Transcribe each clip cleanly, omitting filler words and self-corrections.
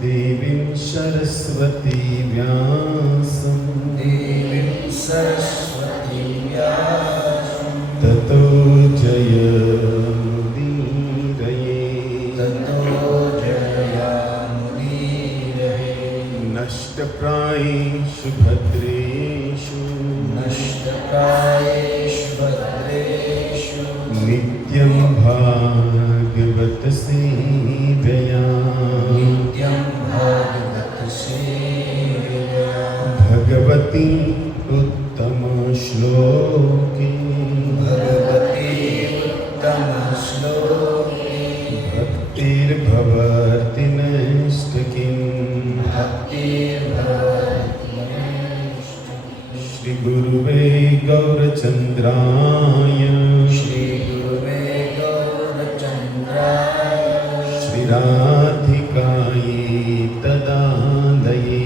देवीं सरस्वती व्यासं ततो जयमुदीरये नष्टप्रायेषु भद्रेषु नित्यं भागवत सेवया भगवती उत्तम श्लोके भक्तिर्भवति नैष्ठिकीम् श्री गुरुवे गौरचन्द्राय श्री राधिकायै तदालये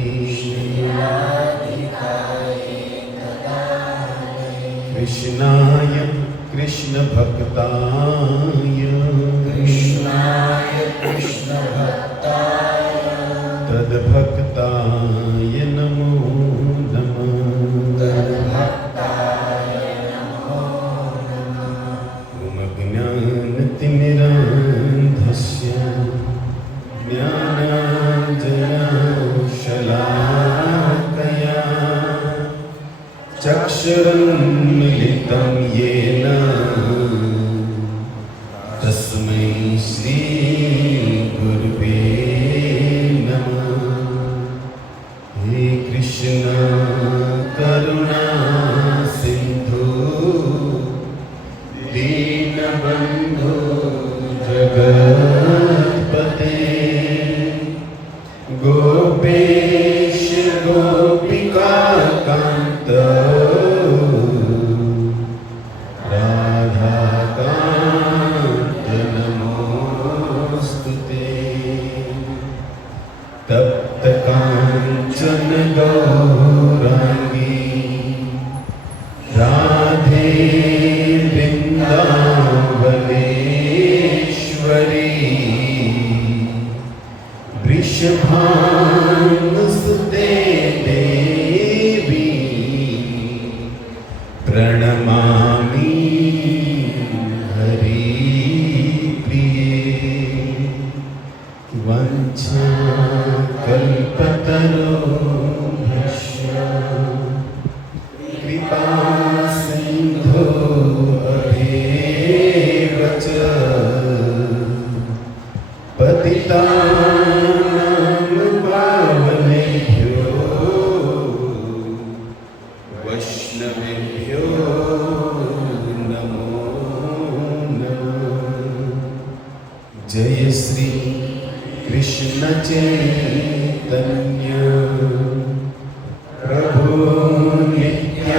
कृष्णाय कृष्ण भक्ताय तद्भक्ताय नमो नमः। ॐ अज्ञानतिमिरान्धस्य ज्ञानाञ्जनशलाकया चक्षुरुन्मिलितं येन तस्मै श्री गुरुवे नमः। हे कृष्ण करुणा सिंधु दीनबन्धु जगत्पते गोपेश गोपिकान्त राधाकान्त नमोस्तुते। तप्त काञ्चन गौराङ्गी राधे वृन्दावनेश्वरी वृषभानुसुते देवी प्रणमामि हरिप्रिये। वञ्चाकल्पतरोभ्यश्च कृपा सिन्धुभ्येव च पतितानां पावनेभ्यो वैष्णवेभ्यो नमो नमः। जय श्री कृष्ण चैतन्य प्रभु नित्यानंद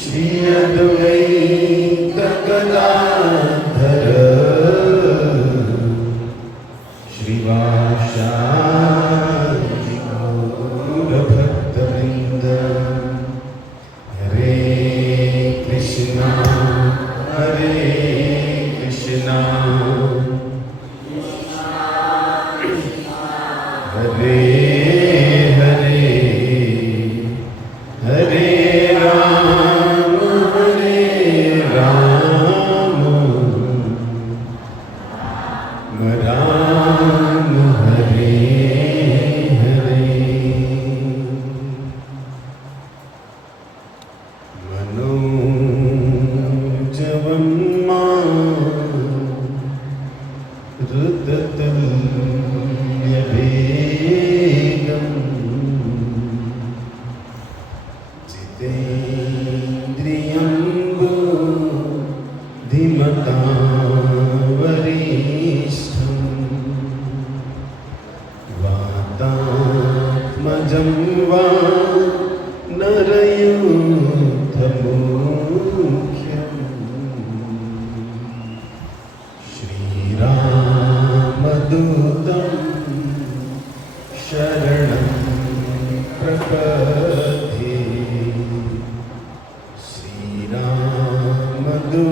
श्री अद्वैत गदाधर श्रीवासादि गौरभक्तवृंद। हरे कृष्णा हरे कृष्णा हरे हरे हरे राम राम हरे हरे। मनोजवं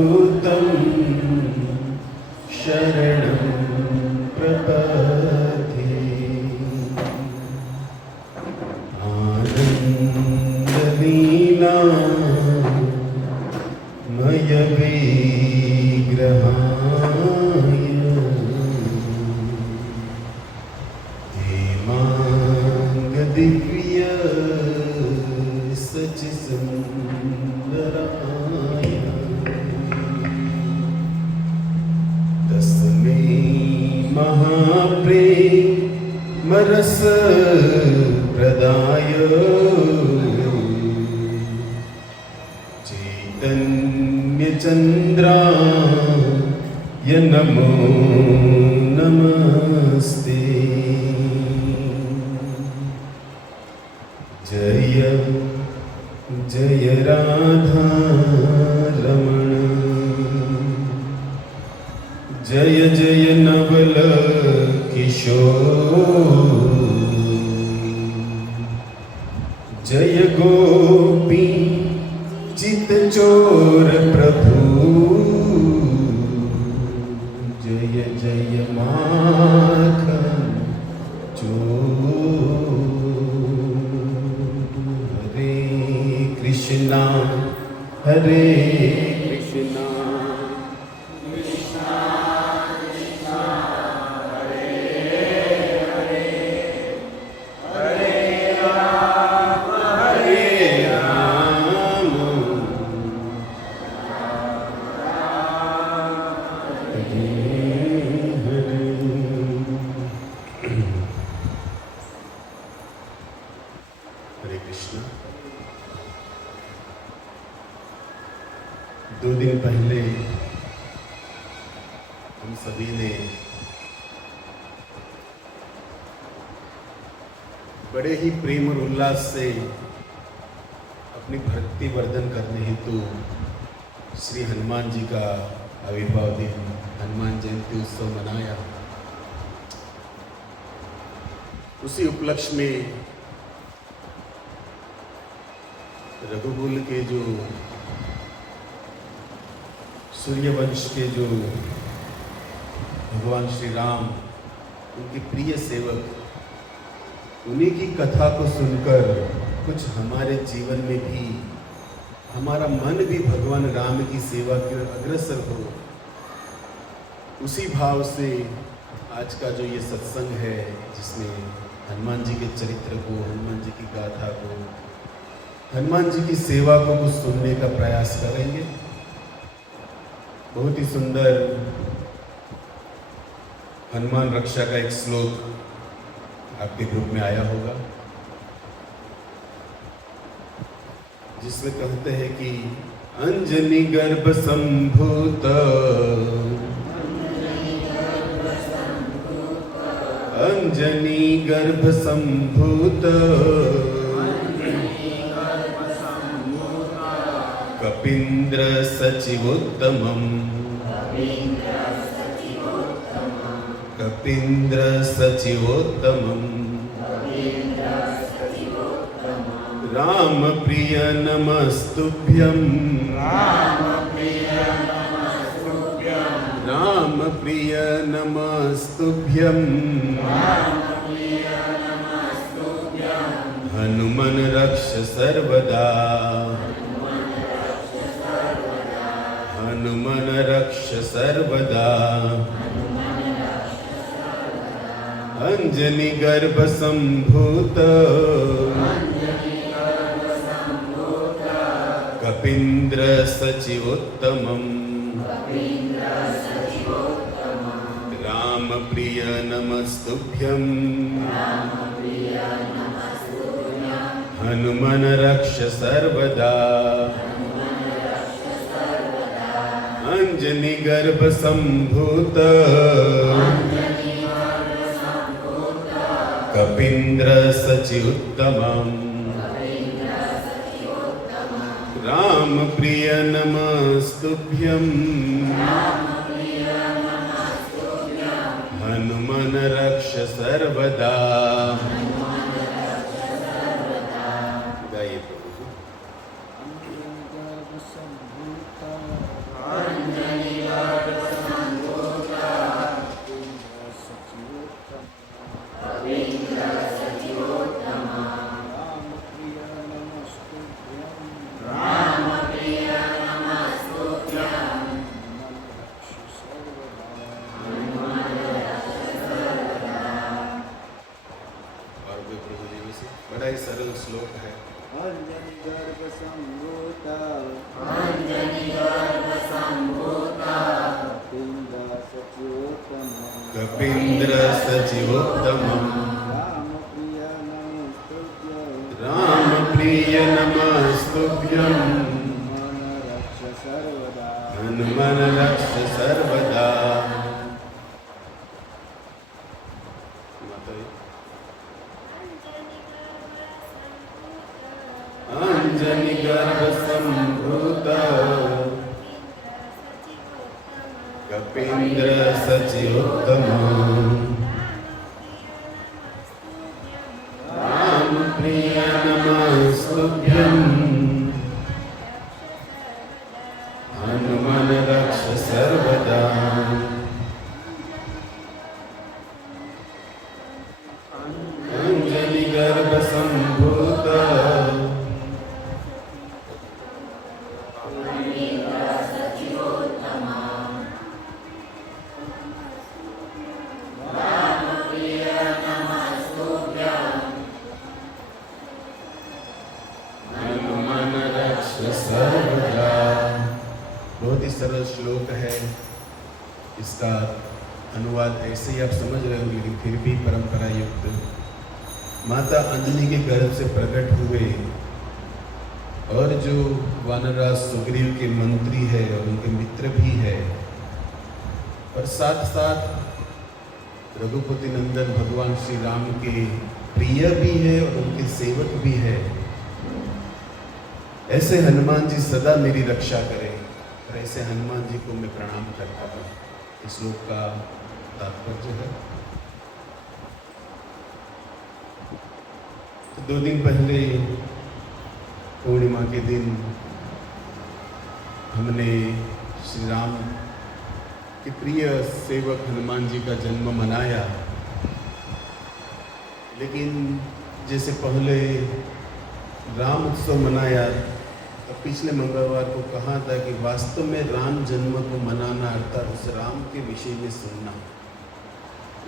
दूतं शरणं प्रपद्ये आनन्दलीला मय विग्रहाय हेमांग दिव्य सच सुंदराय तस्मै महाप्रेम रस प्रदाय चैतन्य चंद्राय नमो नमस्ते जय जय राधा रमण जय जय नवल किशोर जय गोपी चित चोर प्रभु जय जय माखन चोर हरे कृष्णा हरे कृष्णा हरे कृष्णा। 2 दिन पहले हम सभी ने बड़े ही प्रेम और उल्लास से अपनी भक्ति वर्धन करने हेतु श्री हनुमान जी का आविर्भाव दिन हनुमान जयंती उत्सव मनाया। उसी उपलक्ष्य में रघुकुल के जो सूर्यवंश के जो भगवान श्री राम उनके प्रिय सेवक उन्हीं की कथा को सुनकर कुछ हमारे जीवन में भी हमारा मन भी भगवान राम की सेवा की ओर अग्रसर हो, उसी भाव से आज का जो ये सत्संग है जिसमें हनुमान जी के चरित्र को, हनुमान जी की गाथा को, हनुमान जी की सेवा को कुछ सुनने का प्रयास करेंगे। बहुत ही सुंदर हनुमान रक्षा का एक श्लोक आपके ग्रुप में आया होगा, जिसमें कहते हैं कि अंजनी गर्भ संभूत अंजनी गर्भ संभूत कपींद्र सचिवोत्तमम् कपींद्र सचिवोत्तमम् राम प्रिय नमस्तुभ्यं राम प्रिय नमस्तुभ्यं हनुमन रक्ष सर्वदा हनुमन रक्ष सर्वदा अंजनी गर्भ संभूत कपींद्र सचिवोत्तमम् राम प्रिय नमस्तुभ्यं हनुमन रक्ष सर्वदा अंजनी गर्भ संभूत कपींद्र सचिवोत्तमम् राम प्रिय नमस्तुभ्यं हनुमन रक्ष सर्वदा। गाइए प्रभु जी। श्लोक है। अंजनी गर्भ संभूता कपींद्र सचिवोत्तमम् राम प्रिय नमस्तुभ्यम् हनुमन रक्ष सर्वदा। अंजनी गर्भ संभूता कपींद्र सचिवोत्तमम् राम प्रिय नमस्तुभ्यम् हनुमन रक्ष सर्वदा। अंजनी गर्भ संभूता बहुत ही सरल श्लोक है। इसका अनुवाद ऐसे ही आप समझ रहे हो, लेकिन फिर भी परंपरा युक्त माता अंजनी के गर्भ से प्रकट हुए और जो वानरराज सुग्रीव के मंत्री है और उनके मित्र भी है, और साथ साथ रघुपति नंदन भगवान श्री राम के प्रिय भी है और उनके सेवक भी है, ऐसे हनुमान जी सदा मेरी रक्षा करें। और ऐसे हनुमान जी को मैं प्रणाम करता हूँ। इस श्लोक का तात्पर्य है। तो 2 दिन पहले पूर्णिमा के दिन हमने श्री राम के प्रिय सेवक हनुमान जी का जन्म मनाया, लेकिन जैसे पहले राम उत्सव मनाया, तो पिछले मंगलवार को कहा था कि वास्तव में राम जन्म को मनाना अर्थात उस राम के विषय में सुनना,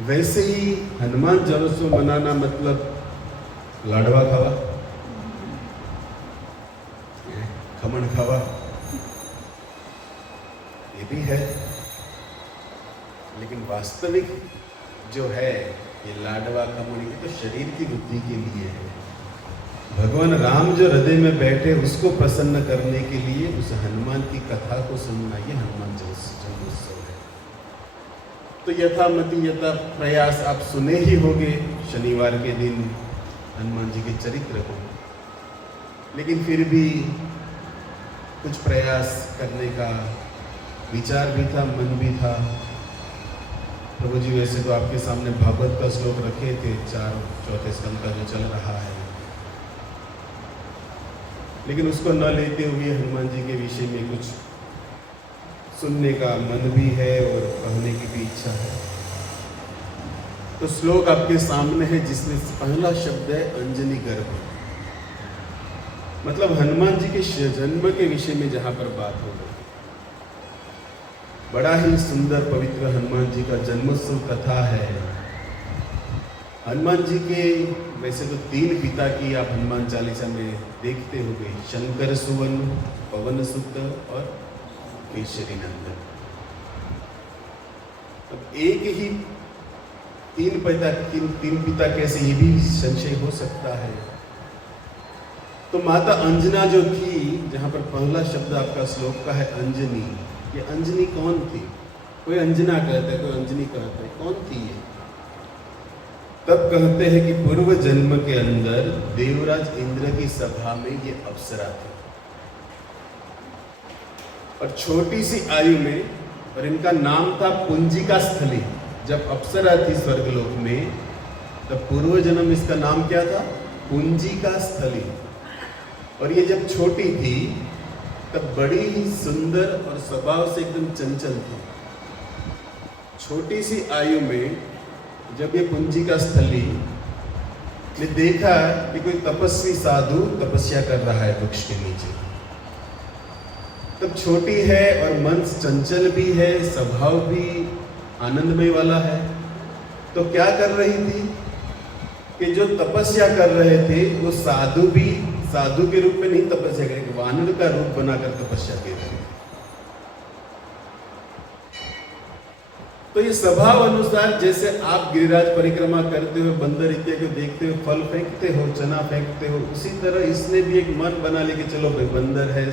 वैसे ही हनुमान जन्मोत्सव मनाना मतलब लाडवा खावा, खमण खावा, ये भी है, लेकिन वास्तविक जो है ये लाडवा खमण ये तो शरीर की बुद्धि के लिए है। भगवान राम जो हृदय में बैठे उसको प्रसन्न करने के लिए उस हनुमान की कथा को सुनना, ये हनुमान जन्मोत्सव है। तो यथामति यथा प्रयास आप सुने ही होंगे शनिवार के दिन हनुमान जी के चरित्र को, लेकिन फिर भी कुछ प्रयास करने का विचार भी था, मन भी था। प्रभु जी वैसे तो आपके सामने भागवत का श्लोक रखे थे, 4 स्कंद का जो चल रहा है, लेकिन उसको न लेते हुए हनुमान जी के विषय में कुछ सुनने का मन भी है और कहने की भी इच्छा है। तो श्लोक आपके सामने है जिसमें पहला शब्द है अंजनी गर्भ, मतलब हनुमान जी के जन्म के विषय में जहां पर बात हो गई। बड़ा ही सुंदर पवित्र हनुमान जी का जन्मोत्सव कथा है। हनुमान जी के वैसे तो 3 पिता की आप हनुमान चालीसा में देखते होंगे, शंकर सुवन, पवन सुत और केशरी नंदन। अब एक ही 3 पिता कैसे, ये भी संशय हो सकता है। तो माता अंजना जो थी, जहाँ पर पहला शब्द आपका श्लोक का है अंजनी, ये अंजनी कौन थी? कोई अंजना कहता है, कोई अंजनी कहता है, कौन थी ये? तब कहते हैं कि पूर्व जन्म के अंदर देवराज इंद्र की सभा में ये अप्सरा थी और छोटी सी आयु में, और इनका नाम था पुंजिका स्थली। जब अप्सरा थी स्वर्गलोक में, तब पूर्व जन्म इसका नाम क्या था? पुंजिका स्थली। और ये जब छोटी थी तब बड़ी ही सुंदर और स्वभाव से एकदम चंचल थी। छोटी सी आयु में जब ये पुंजिका स्थली ने देखा कि कोई तपस्वी साधु तपस्या कर रहा है वृक्ष के नीचे, तब छोटी है और मन चंचल भी है, स्वभाव भी आनंदमय वाला है, तो क्या कर रही थी कि जो तपस्या कर रहे थे वो साधु के रूप में नहीं तपस्या करेंगे, वानर का रूप बनाकर तपस्या कर रहे थे। तो ये स्वभाव अनुसार जैसे आप गिरिराज परिक्रमा करते हुए बंदर इत्यादि को देखते हुए फल फेंकते हो, चना फेंकते हो, उसी तरह इसने भी एक मन बना लिया कि चलो भाई बंदर है,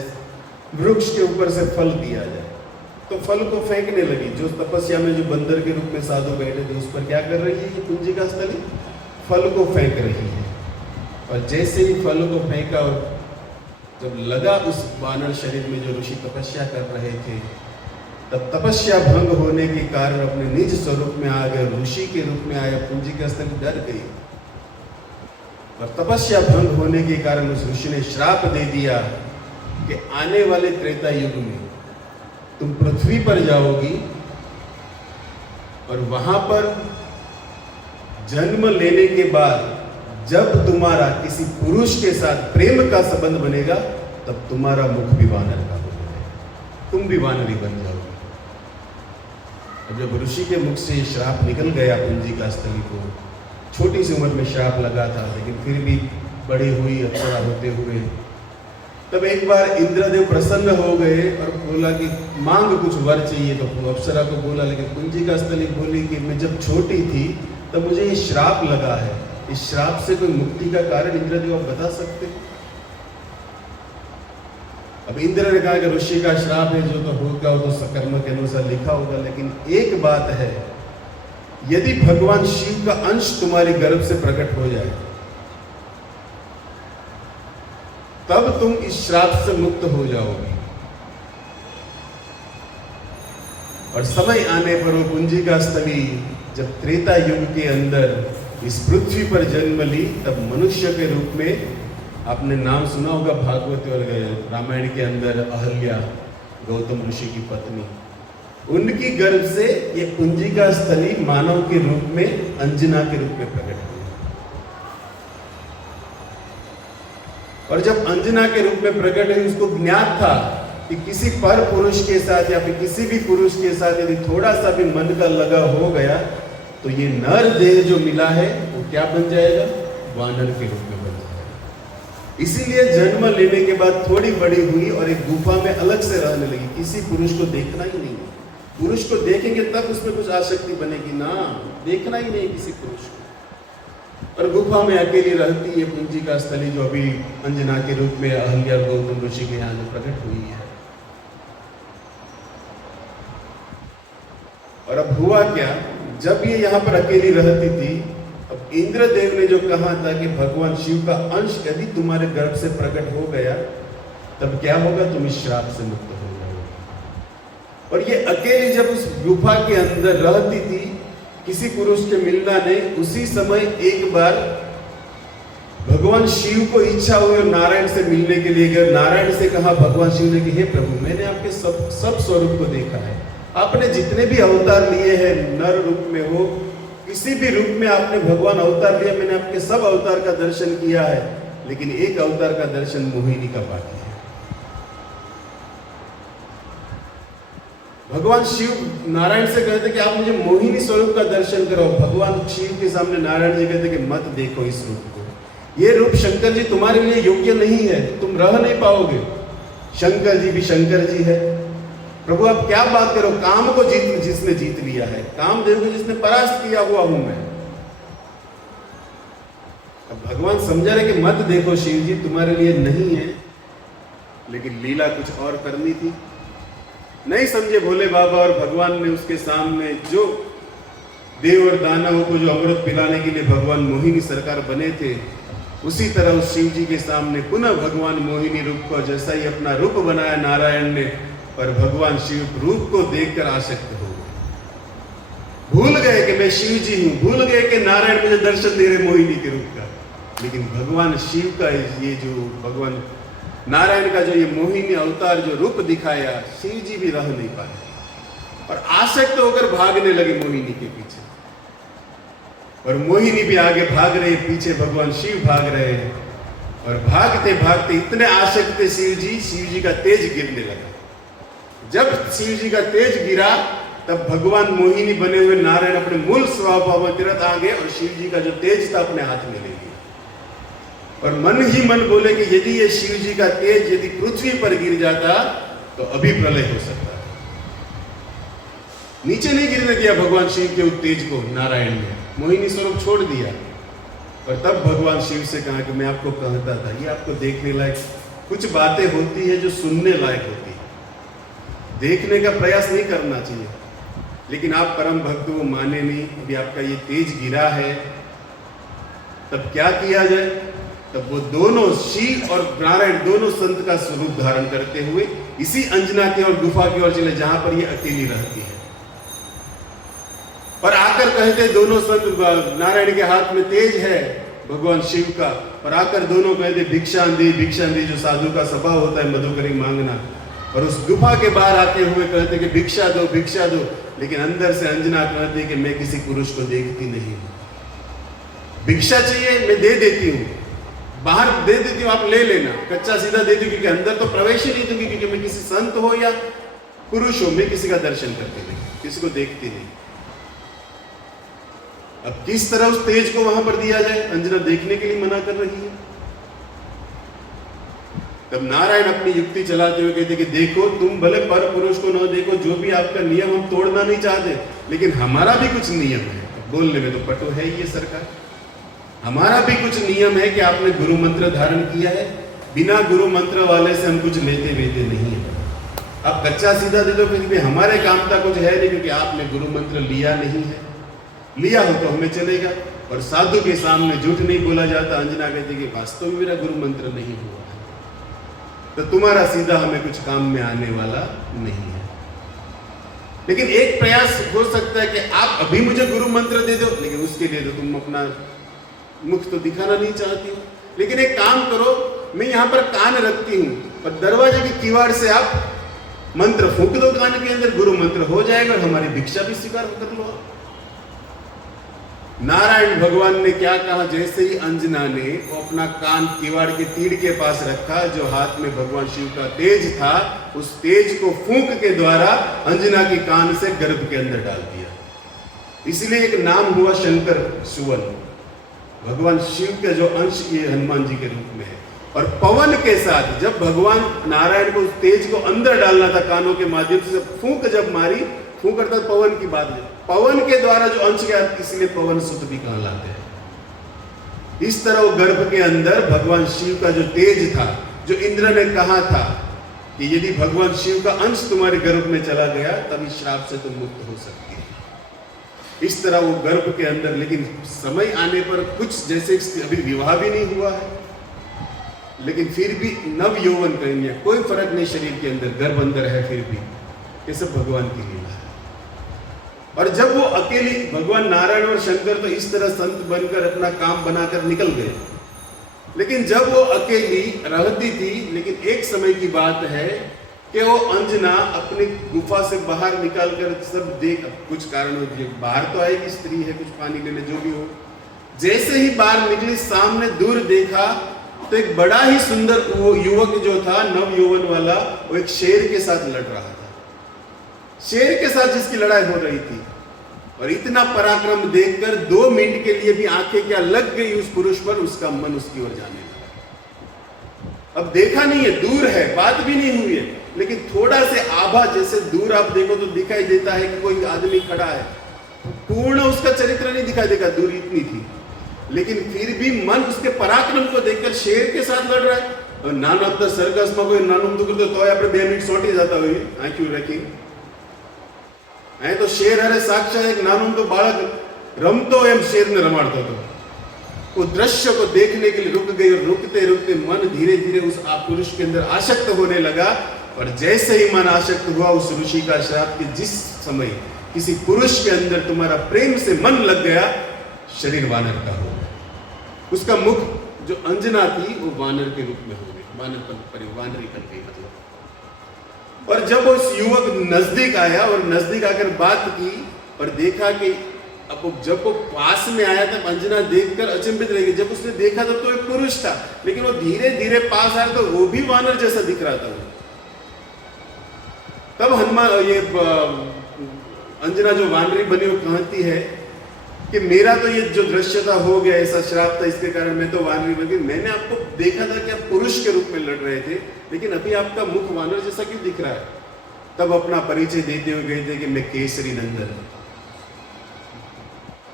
वृक्ष के ऊपर से फल दिया जाए। तो फल को फेंकने लगी। जो तपस्या में जो बंदर के रूप में साधु बैठे थे उस पर क्या कर रही है ये कुंजिका स्थली? फल को फेंक रही है। और जैसे ही फल को फेंका और जब लगा उस वानर शरीर में जो ऋषि तपस्या कर रहे थे, तब तपस्या भंग होने के कारण अपने निज स्वरूप में आ गए, ऋषि के रूप में आया। कुंजिका स्थली डर गई और तपस्या भंग होने के कारण उस ऋषि ने श्राप दे दिया कि आने वाले त्रेता युग में तुम पृथ्वी पर जाओगी और वहां पर जन्म लेने के बाद जब तुम्हारा किसी पुरुष के साथ प्रेम का संबंध बनेगा तब तुम्हारा मुख भी वानर का हो जाएगा, तुम भी वानरी बन जाओगे। जब ऋषि के मुख से श्राप निकल गया कुंजिका स्थली को, छोटी सी उम्र में श्राप लगा था लेकिन फिर भी बड़ी हुई, अप्सरा होते हुए, तब एक बार इंद्रदेव प्रसन्न हो गए और बोला कि मांग कुछ वर चाहिए। तो अप्सरा को बोला, लेकिन कुंजिका स्थली बोली कि मैं जब छोटी थी तब मुझे ये श्राप लगा है, इस श्राप से कोई मुक्ति का कारण इंद्रदेव आप बता सकते? अब इंद्र ने कहा कि ऋषि का श्राप है, जो तो होगा वो तो सकर्म के अनुसार लिखा होगा, लेकिन एक बात है, यदि भगवान शिव का अंश तुम्हारे गर्भ से प्रकट हो जाए तब तुम इस श्राप से मुक्त हो जाओगे। और समय आने पर वो कुंजिका स्थली जब त्रेता युग के अंदर इस पृथ्वी पर जन्म ली, तब मनुष्य के रूप में, आपने नाम सुना होगा भागवत और रामायण के अंदर अहल्या, गौतम ऋषि की पत्नी, उनकी गर्भ से ये कुंजिका स्थली मानव के रूप में, अंजना के रूप में प्रकट हुई। और जब अंजना के रूप में प्रकट हुई, उसको ज्ञात था कि किसी पर पुरुष के साथ या फिर किसी भी पुरुष के साथ यदि थोड़ा सा भी मन का लगा हो गया तो ये नर देह जो मिला है वो क्या बन जाएगा? वानर के रूप में बन जाएगा। इसीलिए जन्म लेने के बाद थोड़ी बड़ी हुई और एक गुफा में अलग से रहने लगी, किसी पुरुष को देखना ही नहीं। पुरुष को देखेंगे तब उसमें कुछ आसक्ति बनेगी ना, देखना ही नहीं किसी पुरुष को। और गुफा में अकेली रहती है कुंजिका स्थली, जो अभी अंजना के रूप में अहल्या गौतम ऋषि के यहाँ जो प्रकट हुई है। और अब हुआ क्या, जब ये यहाँ पर अकेली रहती थी, अब इंद्रदेव ने जो कहा था कि भगवान शिव का अंश यदि तुम्हारे गर्भ से प्रकट हो गया तब क्या होगा? तुम इस श्राप से मुक्त हो जाओगे। और ये अकेली जब उस गुफा के अंदर रहती थी, किसी पुरुष के मिलना नहीं, उसी समय एक बार भगवान शिव को इच्छा हुई और नारायण से मिलने के लिए गए। नारायण से कहा भगवान शिव ने कि हे प्रभु, मैंने आपके सब स्वरूप को देखा है, आपने जितने भी अवतार लिए हैं, नर रूप में हो, किसी भी रूप में आपने भगवान अवतार लिया, मैंने आपके सब अवतार का दर्शन किया है, लेकिन एक अवतार का दर्शन मोहिनी का बाकी है। भगवान शिव नारायण से कहते कि आप मुझे मोहिनी स्वरूप का दर्शन करो। भगवान शिव के सामने नारायण जी कहते कि मत देखो इस रूप को, ये रूप शंकर जी तुम्हारे लिए योग्य नहीं है, तुम रह नहीं पाओगे। शंकर जी भी शंकर जी है। प्रभु आप क्या बात करो, काम को जिसने जीत लिया है, कामदेव को जिसने परास्त किया हुआ हूं मैं। अब भगवान समझा रहे कि मत देखो शिव जी, तुम्हारे लिए नहीं है, लेकिन लीला कुछ और करनी थी। नहीं समझे भोले बाबा, और भगवान ने उसके सामने जो देव और दानवों को जो अमृत पिलाने के लिए भगवान मोहिनी सरकार बने थे, उसी तरह उस शिव जी के सामने पुनः भगवान मोहिनी रूप को जैसा ही अपना रूप बनाया नारायण ने, पर भगवान शिव रूप को देखकर आसक्त हो गए, भूल गए कि मैं शिव जी हूं, भूल गए कि नारायण मुझे दर्शन दे रहे मोहिनी के रूप का। लेकिन भगवान शिव का ये जो भगवान नारायण का जो ये मोहिनी अवतार जो रूप दिखाया, शिव जी भी रह नहीं पाए और आसक्त होकर भागने लगे मोहिनी के पीछे। और मोहिनी भी आगे भाग रहे, पीछे भगवान शिव भाग रहे हैं, और भागते भागते इतने आसक्त थे शिव जी का तेज गिरने लगा। जब शिव जी का तेज गिरा तब भगवान मोहिनी बने हुए नारायण अपने मूल स्वभाव में तुरंत आ गए और शिव जी का जो तेज था अपने हाथ में ले लिया और मन ही मन बोले कि यदि ये शिव जी का तेज यदि पृथ्वी पर गिर जाता तो अभी प्रलय हो सकता। नीचे नहीं गिरने दिया भगवान शिव के उस तेज को नारायण ने, मोहिनी स्वरूप छोड़ दिया। और तब भगवान शिव से कहा कि मैं आपको कहता था ये आपको देखने लायक कुछ बातें होती है जो सुनने लायक होती है, देखने का प्रयास नहीं करना चाहिए। लेकिन आप परम भक्त को माने नहीं, अभी आपका ये तेज गिरा है, तब क्या किया जाए? तब वो दोनों शिव और नारायण दोनों संत का स्वरूप धारण करते हुए इसी अंजना की और गुफा की ओर चले जहां पर ये अकेली रहती है। और आकर कहते दोनों संत, नारायण के हाथ में तेज है भगवान शिव का, और आकर दोनों कहते भिक्षान दी, जो साधु का स्वभाव होता है मधुकरी मांगना। और उस गुफा के बाहर आते हुए कहते कि भिक्षा दो, लेकिन अंदर से अंजना कहती कि मैं किसी पुरुष को देखती नहीं, भिक्षा चाहिए मैं दे देती हूँ, बाहर दे देती हूँ आप ले लेना, कच्चा सीधा दे दूँ, क्योंकि अंदर तो प्रवेश ही नहीं दूंगी, क्योंकि मैं किसी संत हो या पुरुष हो मैं किसी का दर्शन करती नहीं, किसी को देखती नहीं। अब किस तरह उस तेज को वहां पर दिया जाए? अंजना देखने के लिए मना कर रही है। तब नारायण अपनी युक्ति चलाते हुए कहते कि देखो तुम भले पर पुरुष को न देखो, जो भी आपका नियम हम तोड़ना नहीं चाहते, लेकिन हमारा भी कुछ नियम है। बोलने में तो पटु है ये सरकार, हमारा भी कुछ नियम है कि आपने गुरु मंत्र धारण किया है, बिना गुरु मंत्र वाले से हम कुछ लेते वेते नहीं है। आप कच्चा सीधा दे दो, फिर भी हमारे काम का कुछ है नहीं, क्योंकि आपने गुरु मंत्र लिया नहीं है, लिया हो तो हमें चलेगा। और साधु के सामने झूठ नहीं बोला जाता। अंजना कहती कि वास्तव में मेरा गुरु मंत्र नहीं हुआ है, तो तुम्हारा सीधा हमें कुछ काम में आने वाला नहीं है। लेकिन एक प्रयास हो सकता है कि आप अभी मुझे गुरु मंत्र दे दो, लेकिन उसके लिए तो तुम अपना मुख तो दिखाना नहीं चाहती हो। लेकिन एक काम करो, मैं यहाँ पर कान रखती हूँ और दरवाजे की किवाड़ से आप मंत्र फूंक दो कान के अंदर, गुरु मंत्र हो जाएगा और हमारी भिक्षा भी स्वीकार कर लो। नारायण भगवान ने क्या कहा? जैसे ही अंजना ने वो अपना कान किवाड़ के तीर के पास रखा, जो हाथ में भगवान शिव का तेज था, उस तेज को फूंक के द्वारा अंजना के कान से गर्भ के अंदर डाल दिया। इसलिए एक नाम हुआ शंकर सुवन। भगवान शिव के जो अंश ये हनुमान जी के रूप में है। और पवन के साथ जब भगवान नारायण को उस तेज को अंदर डालना था कानों के माध्यम से, फूंक जब मारी, फूंक अर्थात पवन की बात है, पवन के द्वारा जो अंश गया, इसलिए पवन सुत भी कहलाते हैं। इस तरह वो गर्भ के अंदर भगवान शिव का जो तेज था, जो इंद्र ने कहा था कि यदि भगवान शिव का अंश तुम्हारे गर्भ में चला गया तभी श्राप से तुम मुक्त हो सकती है, इस तरह वो गर्भ के अंदर। लेकिन समय आने पर कुछ, जैसे अभी विवाह भी नहीं हुआ है, लेकिन फिर भी नव यौवन कहेंगे, कोई फर्क नहीं शरीर के अंदर, गर्भ अंदर है, फिर भी ये सब भगवान की लीला है। और जब वो अकेली, भगवान नारायण और शंकर तो इस तरह संत बनकर अपना काम बनाकर निकल गए, लेकिन जब वो अकेली रहती थी, लेकिन एक समय की बात है कि वो अंजना अपनी गुफा से बाहर निकालकर सब देख, कुछ कारण बाहर तो आएगी, स्त्री है, कुछ पानी लेने जो भी हो, जैसे ही बाहर निकली सामने दूर देखा तो एक बड़ा ही सुंदर वो युवक जो था नव यौवन वाला, वो एक शेर के साथ लड़ रहा था, शेर के साथ जिसकी लड़ाई हो रही थी। और इतना पराक्रम देखकर 2 मिनट के लिए भी आंखें क्या लग गई उस पुरुष पर, उसका मन उसकी ओर जाने लगा। अब देखा नहीं है, दूर है, बात भी नहीं हुई है, लेकिन थोड़ा से आभा, जैसे दूर आप देखो तो दिखाई देता है कि कोई आदमी खड़ा है, पूर्ण उसका चरित्र नहीं दिखाई देगा, दूरी इतनी थी, लेकिन फिर भी मन उसके पराक्रम को देखकर शेर के साथ लड़ रहा है। और नाना तो सर्कस में कोई नानुम तो करते तो આપણે 2 મિનિટ સોટી જતા હોય આંખ્યું રાખી, અહીં તો શેર અરે સાક્ષાત એક નાનું તો બાળક રમતો એમ શેરને રમાડતો હતો। वो दृश्य को देखने के लिए रुक गई और रुकते रुकते मन धीरे धीरे उस पुरुष के अंदर आसक्त होने लगा। और जैसे ही मन आसक्त हुआ, उस ऋषि का श्राप कि जिस समय किसी पुरुष के अंदर तुम्हारा प्रेम से मन लग गया, शरीर वानर का हो गया, उसका मुख जो अंजना थी वो वानर के रूप में हो गई, वानरी कर गई मतलब। और जब उस युवक नजदीक आया और नजदीक आकर बात की और देखा कि अब जब वो पास में आया तब अंजना देखकर अचंभित रह गई। जब उसने देखा तब तो एक पुरुष था, लेकिन वो धीरे धीरे पास आया तो वो भी वानर जैसा दिख रहा था। तब हनुमान ये अंजना जो वानरी बनी वो कहती है कि मेरा तो ये जो दृश्यता हो गया, ऐसा श्राप था, इसके कारण मैं तो वानरी बन गई। मैंने आपको देखा था कि आप पुरुष के रूप में लड़ रहे थे, लेकिन अभी आपका मुख वानर जैसा क्यों दिख रहा है? तब अपना परिचय देते हुए गए थे कि मैं केसरी नंदन,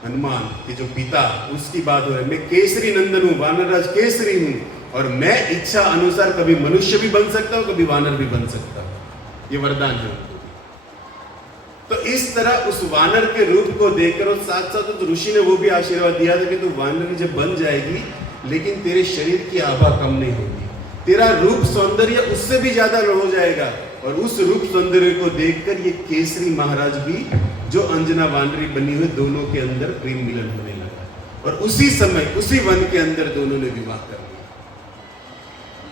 हनुमान के जो पिता, उसकी बात हो रही है। मैं केसरी नंदन हूँ, वानरराज केसरी हूँ, और मैं इच्छा अनुसार कभी मनुष्य भी बन सकता हूँ, कभी वानर भी बन सकता हूँ। ये वरदान है उनको। तो इस तरह उस वानर के रूप को देखकर, और साथ साथ तो ऋषि ने वो भी आशीर्वाद दिया था कि तू वानर जब बन जाएगी, लेकिन तेरे शरीर की आभा कम नहीं होगी, तेरा रूप सौंदर्य उससे भी ज्यादा हो जाएगा। और उस रूप सौंदर्य को देखकर ये केसरी महाराज भी, जो अंजना वानरी बनी हुई, दोनों के अंदर प्रेम मिलन होने लगा, और उसी समय उसी वन के अंदर दोनों ने विवाह कर लिया।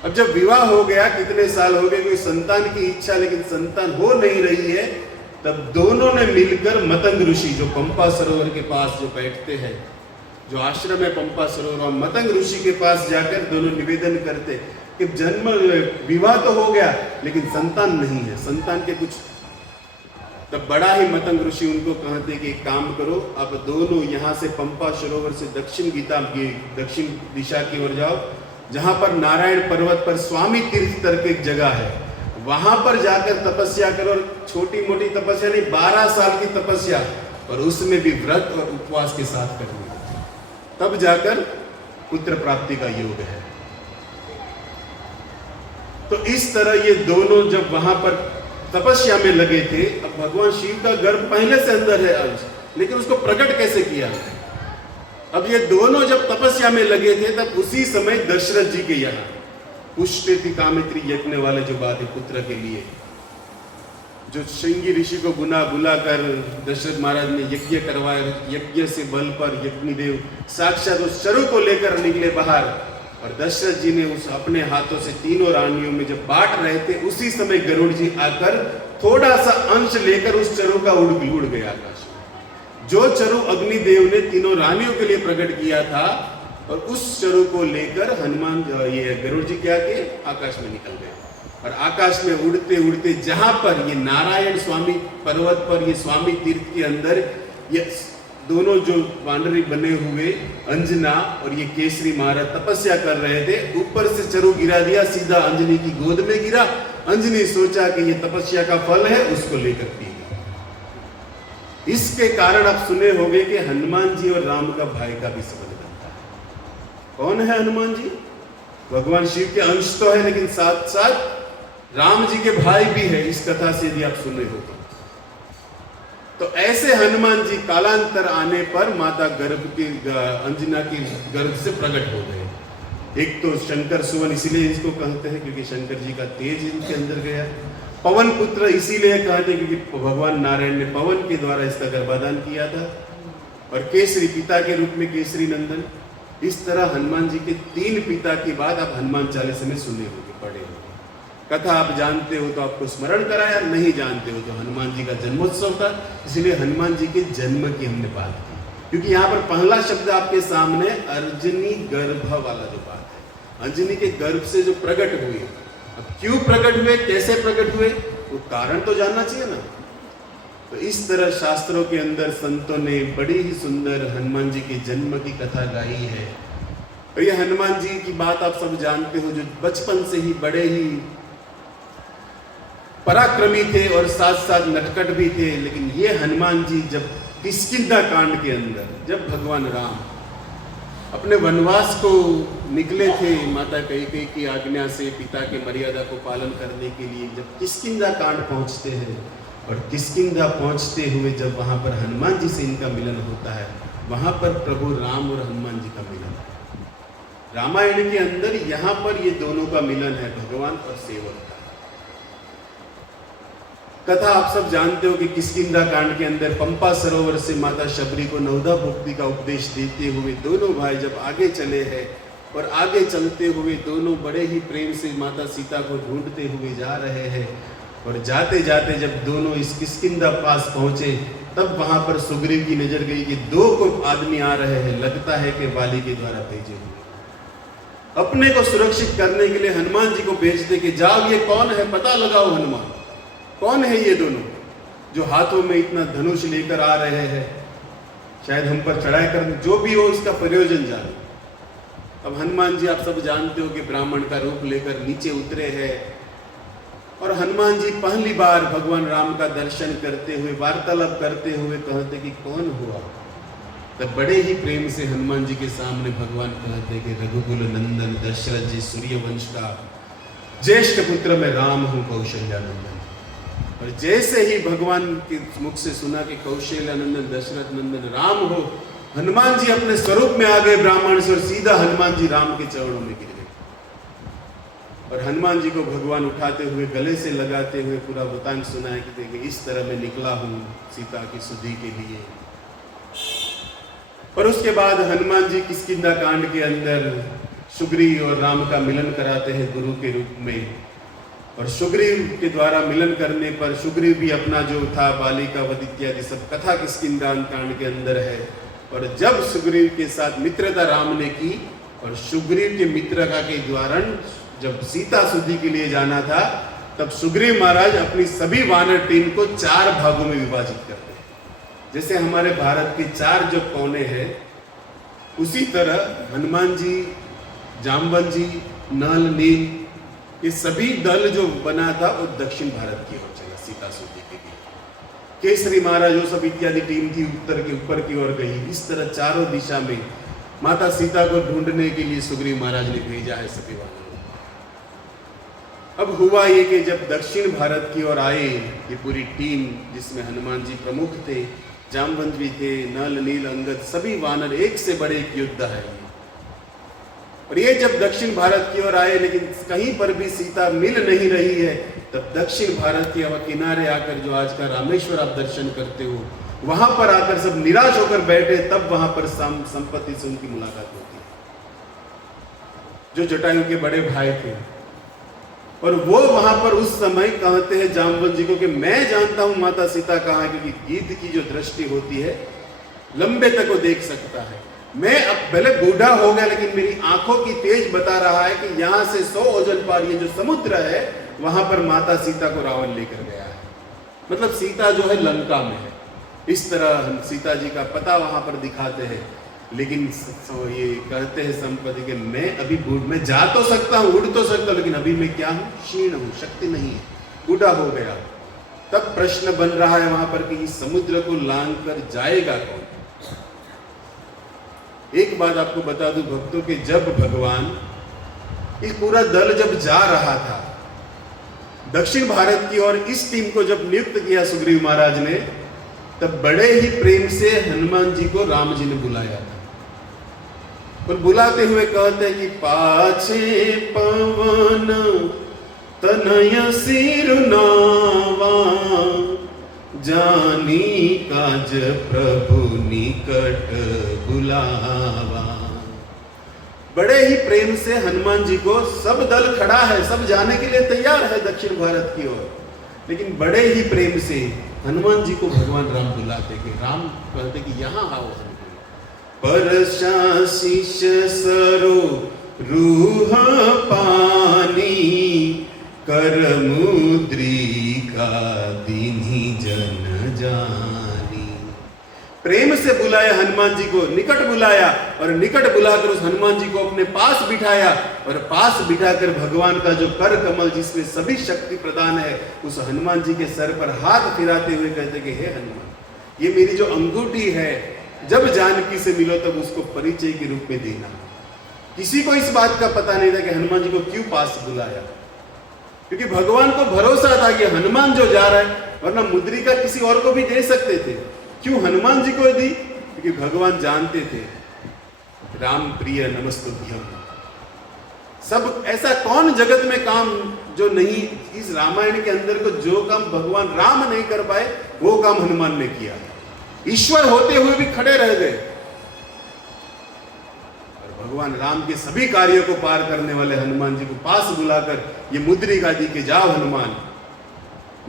अब जब विवाह हो गया, कितने साल हो गए, कोई संतान की इच्छा, लेकिन संतान हो नहीं रही है, तब दोनों ने मिलकर मतंग ऋषि, जो पंपा सरोवर के पास जो बैठते हैं, जो आश्रम है पंपा सरोवर, मतंग ऋषि के पास जाकर दोनों निवेदन करते कि जन्म विवाह तो हो गया, लेकिन संतान नहीं है, संतान के कुछ। तब बड़ा ही मतंग ऋषि उनको कहते कि एक काम करो, आप दोनों यहाँ से पंपा सरोवर से दक्षिण दिशा की ओर जाओ, जहां पर नारायण पर्वत पर स्वामी तीर्थ करके एक जगह है, वहां पर जाकर तपस्या करो। और छोटी मोटी तपस्या नहीं, 12 साल की तपस्या, और उसमें भी व्रत और उपवास के साथ करनी, तब जाकर पुत्र प्राप्ति का योग है। तो इस तरह ये दोनों जब वहां पर तपस्या में लगे थे, अब भगवान शिव का गर्भ पहले से अंदर है अंश, लेकिन उसको प्रकट कैसे किया? अब ये दोनों जब तपस्या में लगे थे, तब उसी समय दशरथ जी के यहाँ पुष्पेति कामित्री यज्ञ वाले जो बात है, पुत्र के लिए जो श्रृंगी ऋषि को बुला कर दशरथ महाराज ने यज्ञ करवाया, यज्ञ से बल पर यज्ञदेव साक्षात उस चरु को लेकर निकले बाहर, और दशरथ जी ने उस अपने हाथों से तीनों रानियों में जब बांट रहे थे, उसी समय गरुड़ जी आकर थोड़ा सा अंश लेकर उस चरु का उड़ गए आकाश में। जो चरु अग्निदेव ने तीनों रानियों के लिए प्रकट किया था, और उस चरु को लेकर हनुमान, ये गरुड़ जी क्या किए, आकाश में निकल गए, और आकाश में उड़ते उड़ते जहां पर ये नारायण स्वामी पर्वत पर, ये स्वामी तीर्थ के अंदर, ये दोनों जो वानरी बने हुए अंजना और ये केसरी महाराज तपस्या कर रहे थे, ऊपर से चरु गिरा दिया, सीधा अंजनी की गोद में गिरा। अंजनी सोचा कि ये तपस्या का फल है, उसको लेकर पी गई। इसके कारण आप सुने होंगे कि हनुमान जी और राम का भाई का भी संबंध बनता है। कौन है हनुमान जी? भगवान शिव के अंश तो है, लेकिन साथ साथ राम जी के भाई भी है, इस कथा से यदि आप सुने हो तो ऐसे हनुमान जी कालांतर आने पर माता गर्भ की, अंजना की गर्भ से प्रकट हो गए। एक तो शंकर सुवन, इसीलिए इसको कहते हैं क्योंकि शंकर जी का तेज इनके अंदर गया। पवन पुत्र इसीलिए कहते हैं क्योंकि भगवान नारायण ने पवन के द्वारा इसका गर्भाधान किया था। और केसरी पिता के रूप में केसरी नंदन। इस तरह हनुमान जी के 3 पिता की बात आप हनुमान चालीसा में सुने होंगे, पढ़े होंगे। कथा आप जानते हो तो आपको स्मरण कराया, नहीं जानते हो तो हनुमान जी का जन्मोत्सव था, इसलिए हनुमान जी के जन्म की हमने बात की। क्योंकि यहाँ पर पहला शब्द आपके सामने अर्जनी गर्भ वाला जो बात है, अंजनी के गर्भ से जो प्रकट हुए। अब क्यों प्रकट हुए, कैसे प्रकट हुए, वो कारण तो जानना चाहिए ना। तो इस तरह शास्त्रों के अंदर संतों ने बड़ी ही सुंदर हनुमान जी के जन्म की कथा गाई है। और ये हनुमान जी की बात आप सब जानते हो, जो बचपन से ही बड़े ही पराक्रमी थे और साथ साथ नटखट भी थे। लेकिन ये हनुमान जी जब किष्किंधा कांड के अंदर, जब भगवान राम अपने वनवास को निकले थे माता कैकेयी की आज्ञा से, पिता के मर्यादा को पालन करने के लिए, जब किष्किंधा कांड पहुंचते हैं, और किष्किंधा पहुंचते हुए जब वहां पर हनुमान जी से इनका मिलन होता है, वहां पर प्रभु राम और हनुमान जी का मिलन है। रामायण के अंदर यहाँ पर ये दोनों का मिलन है, भगवान और सेवक का। कथा आप सब जानते हो कि किष्किंधा कांड के अंदर पंपा सरोवर से माता शबरी को नवदा भक्ति का उपदेश देते हुए दोनों भाई जब आगे चले हैं, और आगे चलते हुए दोनों बड़े ही प्रेम से माता सीता को ढूंढते हुए जा रहे हैं। और जाते जाते जब दोनों इस किष्किंधा पास पहुंचे, तब वहां पर सुग्रीव की नजर गई कि 2 को आदमी आ रहे हैं, लगता है कि बाली के द्वारा भेजे हुए। अपने को सुरक्षित करने के लिए हनुमान जी को भेजते कि जाओ, ये कौन है, पता लगाओ हनुमान, कौन है ये दोनों। जो हाथों में इतना धनुष लेकर आ रहे हैं, शायद हम पर चढ़ाई करने, जो भी हो इसका प्रयोजन जाने। अब हनुमान जी आप सब जानते हो कि ब्राह्मण का रूप लेकर नीचे उतरे हैं और हनुमान जी पहली बार भगवान राम का दर्शन करते हुए, वार्तालाप करते हुए कहते कि कौन हुआ। तब बड़े ही प्रेम से हनुमान जी के सामने भगवान कहते कि रघुकुल नंदन दशरथ जी सूर्यवंश का ज्येष्ठ पुत्र मैं राम हूँ कौशल्यानंदन। और जैसे ही भगवान के मुख से सुना कि कौशल्यानंदन दशरथ नंदन राम हो, हनुमान जी अपने स्वरूप में आ गए ब्राह्मण से और सीधा हनुमान जी राम के चरणों में गिर गए। और हनुमान जी को भगवान उठाते हुए गले से लगाते हुए पूरा वृतांत सुनाया कि देखिए इस तरह मैं निकला हूँ सीता की सुधि के लिए। और उसके बाद हनुमान जी किष्किंधा कांड के अंदर सुग्रीव और राम का मिलन कराते हैं गुरु के रूप में। और सुग्रीव के द्वारा मिलन करने पर सुग्रीव भी अपना जो था बालिका वध इत्यादि सब कथा किष्किंधा कांड के अंदर है। और जब सुग्रीव के साथ मित्रता राम ने की और सुग्रीव के मित्रता के द्वारा जब सीता सुधि के लिए जाना था, तब सुग्रीव महाराज अपनी सभी वानर टीम को 4 भागों में विभाजित करते हैं। जैसे हमारे भारत के 4 जो कोने हैं, उसी तरह हनुमान जी, जामवंत जी, नल, नील, ये सभी दल जो बना था वो दक्षिण भारत की ओर चला सीता सुधि के लिए। केसरी महाराज वो सब इत्यादि टीम थी उत्तर के ऊपर की ओर गई। इस तरह चारों दिशा में माता सीता को ढूंढने के लिए सुग्रीव महाराज ने भेजा है सभी वानरों। अब हुआ ये कि जब दक्षिण भारत की ओर आए ये पूरी टीम, जिसमें हनुमान जी प्रमुख थे, जामवंत भी थे, नल, नील, अंगद, सभी वानर, एक से बड़े एक योद्धा है। और ये जब दक्षिण भारत की ओर आए लेकिन कहीं पर भी सीता मिल नहीं रही है, तब दक्षिण भारत के किनारे आकर जो आज का रामेश्वर आप दर्शन करते हो, वहां पर आकर सब निराश होकर बैठे। तब वहां पर संपत्ति से उनकी मुलाकात होती है, जो जटायु के बड़े भाई थे। और वो वहां पर उस समय कहते हैं जामवंत जी को कि मैं जानता हूं माता सीता कहाँ है, क्योंकि गिद्ध की जो दृष्टि होती है लंबे तक वो देख सकता है। मैं अब भले बूढ़ा हो गया लेकिन मेरी आंखों की तेज बता रहा है कि यहां से 100 ओजन पार ये जो समुद्र है वहां पर माता सीता को रावण लेकर गया है। मतलब सीता जो है लंका में है। इस तरह सीता जी का पता वहां पर दिखाते हैं। लेकिन ये कहते हैं संपत्ति के मैं अभी मैं जा तो सकता हूँ, उड़ तो सकता हूँ, लेकिन अभी मैं क्या हूँ, क्षीण हूँ, शक्ति नहीं है, बूढ़ा हो गया। तब प्रश्न बन रहा है वहां पर कि इस समुद्र को लांघ कर जाएगा कौन। एक बात आपको बता दूं भक्तों कि जब भगवान इस पूरा दल जब जा रहा था दक्षिण भारत की ओर, इस टीम को जब नियुक्त किया सुग्रीव महाराज ने, तब बड़े ही प्रेम से हनुमान जी को राम जी ने बुलाया था। और बुलाते हुए कहते हैं कि पाछे पवन तनय सिरुनावा जानी काज प्रभु निकट बुलावा। बड़े ही प्रेम से हनुमान जी को, सब दल खड़ा है, सब जाने के लिए तैयार है दक्षिण भारत की ओर, लेकिन बड़े ही प्रेम से हनुमान जी को भगवान राम बुलाते कि राम कहते कि यहाँ आओ। परशाशीष सरो रूह पानी कर मुद्रिका दीन्ही जन जानी। प्रेम से बुलाया हनुमान जी को, निकट बुलाया और निकट बुलाकर उस हनुमान जी को अपने पास बिठाया और पास बिठाकर भगवान का जो कर कमल जिसमें सभी शक्ति प्रदान है उस हनुमान जी के सर पर हाथ फिराते हुए कहते कि हे हनुमान, ये मेरी जो अंगूठी है जब जानकी से मिलो तब उसको परिचय के रूप में देना। किसी को इस बात का पता नहीं था कि हनुमान जी को क्यों पास बुलाया, क्योंकि भगवान को भरोसा था कि हनुमान जो जा रहा है, वरना मुद्रिका किसी और को भी दे सकते थे। क्यों हनुमान जी को दी? क्योंकि भगवान जानते थे राम प्रिय नमस्तुभ्यम। सब ऐसा कौन जगत में काम जो नहीं, इस रामायण के अंदर को जो काम भगवान राम नहीं कर पाए वो काम हनुमान ने किया। ईश्वर होते हुए भी खड़े रह गए और भगवान राम के सभी कार्यों को पार करने वाले हनुमान जी को पास बुलाकर ये मुद्रिका दी के जाओ हनुमान।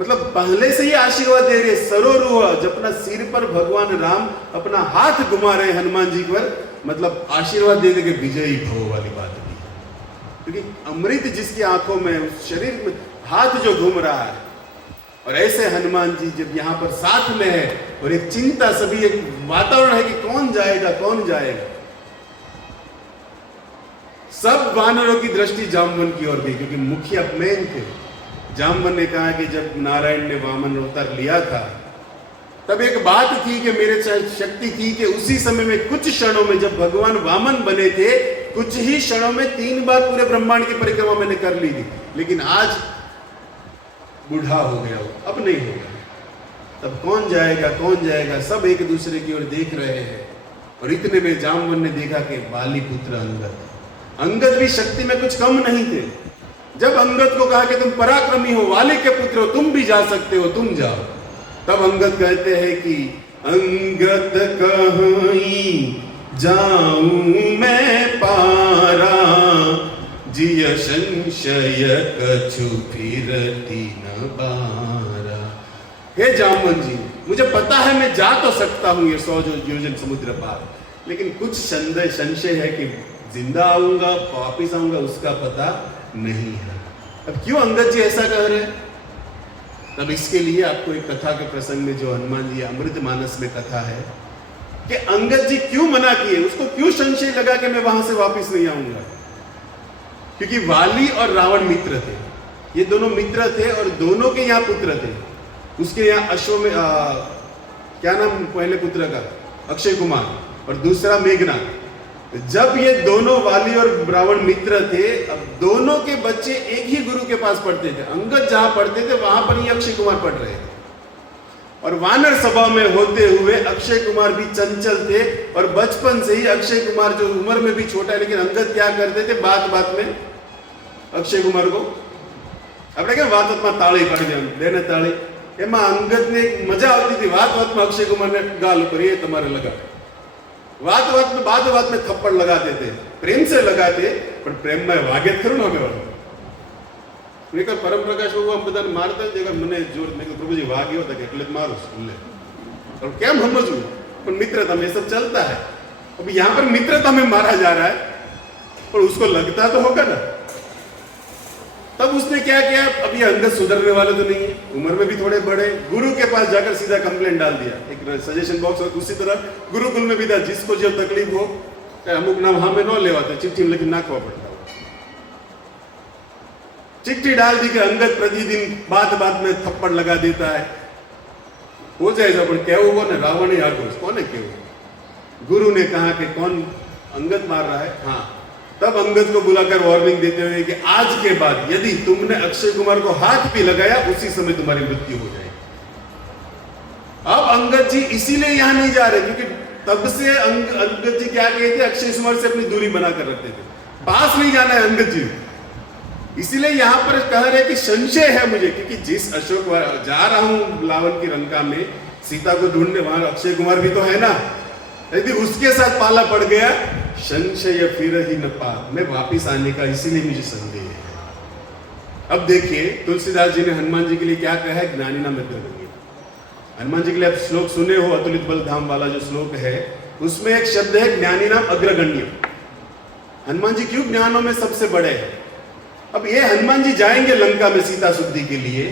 मतलब पहले से ही आशीर्वाद दे रहे, सरोरूह, जब अपना सिर पर भगवान राम अपना हाथ घुमा रहे हनुमान जी पर, मतलब आशीर्वाद दे के विजयी भव वाली बात भी है। क्योंकि अमृत जिसकी आंखों में, उस शरीर में हाथ जो घूम रहा है, और ऐसे हनुमान जी जब यहाँ पर साथ में है और एक चिंता, सभी एक वातावरण है कि कौन जाएगा कौन जाएगा, सब वानरों की दृष्टि जामवन की ओर गई, क्योंकि मुखिया मेन थे। जामवन ने कहा कि जब नारायण ने वामन अवतार लिया था तब एक बात थी कि मेरे शक्ति थी कि उसी समय में कुछ क्षणों में, जब भगवान वामन बने थे, कुछ ही क्षणों में 3 बार पूरे ब्रह्मांड की परिक्रमा मैंने कर ली थी। लेकिन आज बूढ़ा हो गया हो, अब नहीं होगा। तब कौन जाएगा कौन जाएगा, सब एक दूसरे की ओर देख रहे हैं। और इतने में जामवन ने देखा कि बाली पुत्र अंगद भी शक्ति में कुछ कम नहीं थे। जब अंगद को कहा कि तुम पराक्रमी हो, वाली के पुत्र हो, तुम भी जा सकते हो, तुम जाओ, तब अंगद कहते हैं कि अंगद कहीं जाऊं मैं पारा, जिय संशय कछु फिरती न बारा। हे जामवन जी, मुझे पता है मैं जा तो सकता हूं ये 100 योजन समुद्र पार, लेकिन कुछ संशय है कि जिंदा आऊंगा वापिस आऊंगा उसका पता नहीं है। अब क्यों अंगद जी ऐसा कह रहे हैं? तब इसके लिए आपको एक कथा के प्रसंग में, जो हनुमान जी अमृतमानस में कथा है, कि अंगद जी क्यों मना किए, उसको क्यों संशय लगा कि मैं वहां से वापस नहीं आऊंगा। क्योंकि वाली और रावण मित्र थे, ये दोनों मित्र थे और दोनों के यहाँ पुत्र थे। उसके यहाँ अश्व में क्या नाम पहले पुत्र का, अक्षय कुमार, और दूसरा मेघनाथ। जब ये दोनों वाली और रावण मित्र थे, अब दोनों के बच्चे एक ही गुरु के पास पढ़ते थे। अंगद जहां पढ़ते थे वहां पर ही अक्षय कुमार पढ़ रहे थे। और वानर सभा में होते हुए अक्षय कुमार भी चंचल थे, और बचपन से ही अक्षय कुमार, जो उम्र में भी छोटा है, लेकिन अंगद क्या करते थे, बात बात में अक्षय कुमार को अपने क्या बात में ताड़ी पड़ गया देने ताड़ी, એમાં અંગદને મજા આવતી હતી। વાત વાતમાં અક્ષય કુમારને ગાલ ઉપર એ તમારે લગાડે, વાત बात में थप्पड़ लगाते थे, प्रेम से लगाते, पर प्रेम में वागे खरू ना वागे। एक परम प्रकाश बाबू हम बधाने मारता थे, मैंने जोर मैं प्रभु जी वाग्यो था कि એટલે જ મારું સ્કૂલે, और क्या समझू, पर मित्रता में सब चलता है। अब यहाँ पर मित्रता में मारा जा रहा है, पर उसको लगता तो होगा ना। तब उसने क्या किया, अब ये अंगद सुधरने वाले तो नहीं है, उम्र में भी थोड़े बड़े, गुरु के पास जाकर सीधा कंप्लेंट डाल दिया, एक सजेशन बॉक्स। और उसी तरह गुरुकुल में भी था, जिसको जो तकलीफ हो अमुक नाम हाँ में न लेवाते, चिट्ठी में लेकिन नाखवा पड़ता हो। चिट्ठी डाल दी कि अंगद प्रतिदिन बात बात में थप्पड़ लगा देता है, हो जाएगा। पर क्या हुआ ना, रावण ही आक्रोश, कौन है क्यों? गुरु ने कहा कि कौन अंगद मार रहा है, हाँ। तब अंगद को बुलाकर वार्निंग देते हुए कि आज के बाद यदि तुमने अक्षय कुमार को हाथ भी लगाया, उसी समय तुम्हारी मृत्यु हो जाएगी। अब अंगद जी इसीलिए यहां नहीं जा रहे, क्योंकि तब से अंगद जी क्या कहते थे, अक्षय कुमार से अपनी दूरी बनाकर रखते थे, पास नहीं जाना है अंगद जी। इसीलिए यहां पर कह रहे कि संशय है मुझे, क्योंकि जिस अशोक जा रहा हूं लावन की लंका में सीता को ढूंढने, वहां अक्षय कुमार भी तो है ना, यदि उसके साथ पाला पड़ गया, संशय फिर ही न पा, मैं वापिस आने का इसीलिए मुझे संदेह है। अब देखिए तुलसीदास जी ने हनुमान जी के लिए क्या कहा है, ज्ञानी नाम अग्रगण्य। हनुमान जी के लिए आप श्लोक सुने हो, अतुलित बल धाम वाला जो श्लोक है, उसमें एक शब्द है ज्ञानी नाम अग्रगण्य। हनुमान जी क्यों ज्ञानों में सबसे बड़े हैं? अब ये हनुमान जी जाएंगे लंका में सीता शुद्धि के लिए,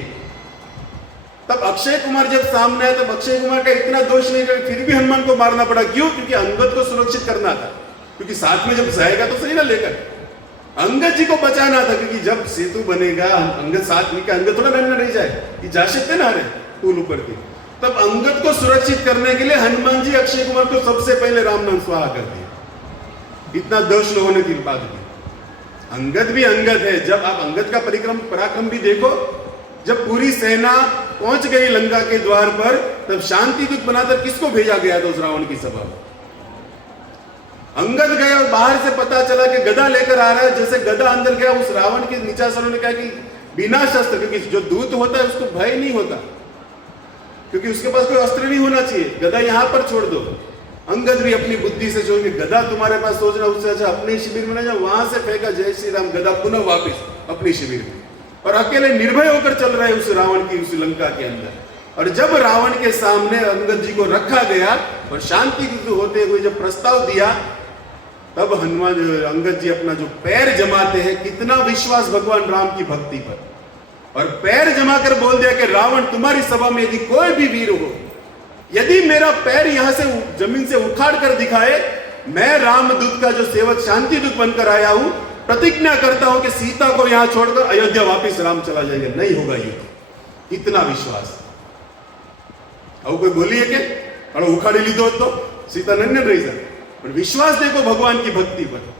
तब अक्षय कुमार जब सामने है, तब अक्षय कुमार का इतना दोष नहीं कर, फिर भी हनुमान को मारना पड़ा। क्यों? क्योंकि अंगद को सुरक्षित करना था, क्योंकि साथ में जब जाएगा तो सही ना लेकर, अंगद जी को बचाना था। क्योंकि जब सेतु बनेगा, अंगद साथ में, अंगद थोड़ा रहना नहीं जाए, ये जा सकते ना रहे पुल ऊपर के, तब अंगद को सुरक्षित करने के लिए हनुमान जी अक्षय कुमार को सबसे पहले राम नाम स्वाहा कर दिया। इतना दोष होने के बाद भी अंगद भी अंगद है। जब आप अंगद का पराक्रम भी देखो, जब पूरी सेना पहुंच गई लंका के द्वार पर, तब शांति दूत बनाकर किसको भेजा गया था उस रावण की सभा में? अंगद गया और बाहर से पता चला कि गदा लेकर आ रहा है। जैसे गदा अंदर गया, उस रावण के निचासरों ने कहा कि बिना शस्त्र, क्योंकि जो दूत होता है उसको भय नहीं होता, क्योंकि उसके पास कोई अस्त्र नहीं होना चाहिए, गदा यहां पर छोड़ दो। अंगद भी अपनी बुद्धि से सोच के गदा तुम्हारे पास सोचना, उससे अच्छा अपने शिविर में ना जाओ, वहां से फेंका जय श्री राम, गदा पुनः वापिस अपनी शिविर में, और अकेले निर्भय होकर चल रहे उस रावण की उस लंका के अंदर। और जब रावण के सामने अंगद जी को रखा गया और शांति होते हुए जब प्रस्ताव दिया, तब हनुमान अंगद जी अपना जो पैर जमाते हैं, कितना विश्वास भगवान राम की भक्ति पर, और पैर जमा कर बोल दिया कि रावण, तुम्हारी सभा में यदि कोई भी वीर हो, यदि मेरा पैर यहां से जमीन से उखाड़ कर दिखाए, मैं रामदूत का जो सेवक शांति दूत बनकर आया हूं, प्रतिज्ञा करता हूं कि सीता को यहां छोड़कर अयोध्या वापस राम चला जाएंगे, नहीं होगा ये। इतना विश्वास। अब कोई बोलिए कि अरे उखाड़ी ली दो तो सीता नहीं रही सर, पर विश्वास देखो भगवान की भक्ति पर।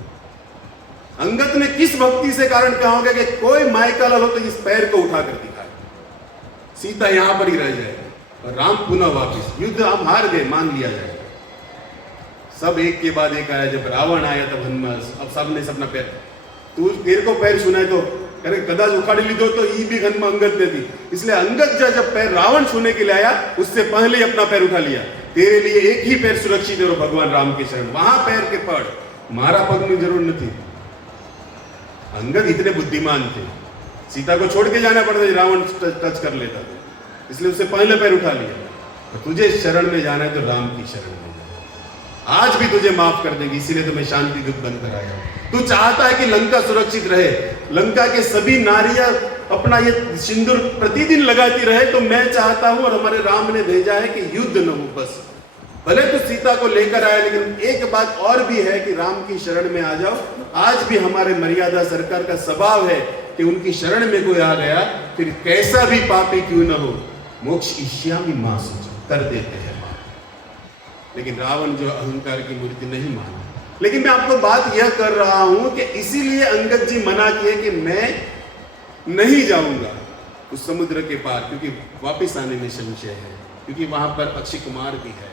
अंगद ने किस भक्ति से कारण कहा होगा कि कोई मायका लाल हो तो इस पैर को उठाकर दिखाए, सीता यहां पर ही रह जाएगी और राम पुनः वापिस। युद्ध हम हार गए, मान लिया जाएगा। सब एक के बाद एक आया। जब रावण आया तब हनुमान, अब सब ने अपना पैर, तू तेरे को पैर सुनाए तो अरे कदाच उखाड़ी ली दो तो ये भी हनुमान अंगद ने दी। इसलिए अंगद जब पैर रावण छूने के लिए आया, उससे पहले ही अपना पैर उठा लिया। तेरे लिए एक ही पैर सुरक्षित है, भगवान राम के शरण। वहां पैर के पड़, मारा पग में जरूर नहीं थी। अंगद इतने बुद्धिमान थे, सीता को छोड़ के जाना पड़ता, रावण टच कर लेता था, इसलिए उससे पहले पैर उठा लिया। तुझे शरण में जाना है तो राम की शरण में जाना। आज भी तुझे माफ कर देंगे, इसीलिए तो मैं शांति दूत बनकर आया हूं। तू चाहता है कि लंका सुरक्षित रहे, लंका के सभी नारियां अपना ये सिंदूर प्रतिदिन लगाती रहे, तो मैं चाहता हूं और हमारे राम ने भेजा है कि युद्ध न हो। बस भले तो सीता को लेकर आया, लेकिन एक बात और भी है कि राम की शरण में आ जाओ। आज भी हमारे मर्यादा सरकार का स्वभाव है कि उनकी शरण में कोई आ गया, फिर कैसा भी पापी क्यों न हो, मोक्ष इष्यामि मां कर देते हैं। लेकिन रावण जो अहंकार की मूर्ति नहीं माना। लेकिन मैं आपको बात यह कर रहा हूं कि इसीलिए अंगद जी मना किए कि मैं नहीं जाऊंगा उस समुद्र के पार, क्योंकि वापस आने में संशय है, क्योंकि वहां पर अक्षय कुमार भी है।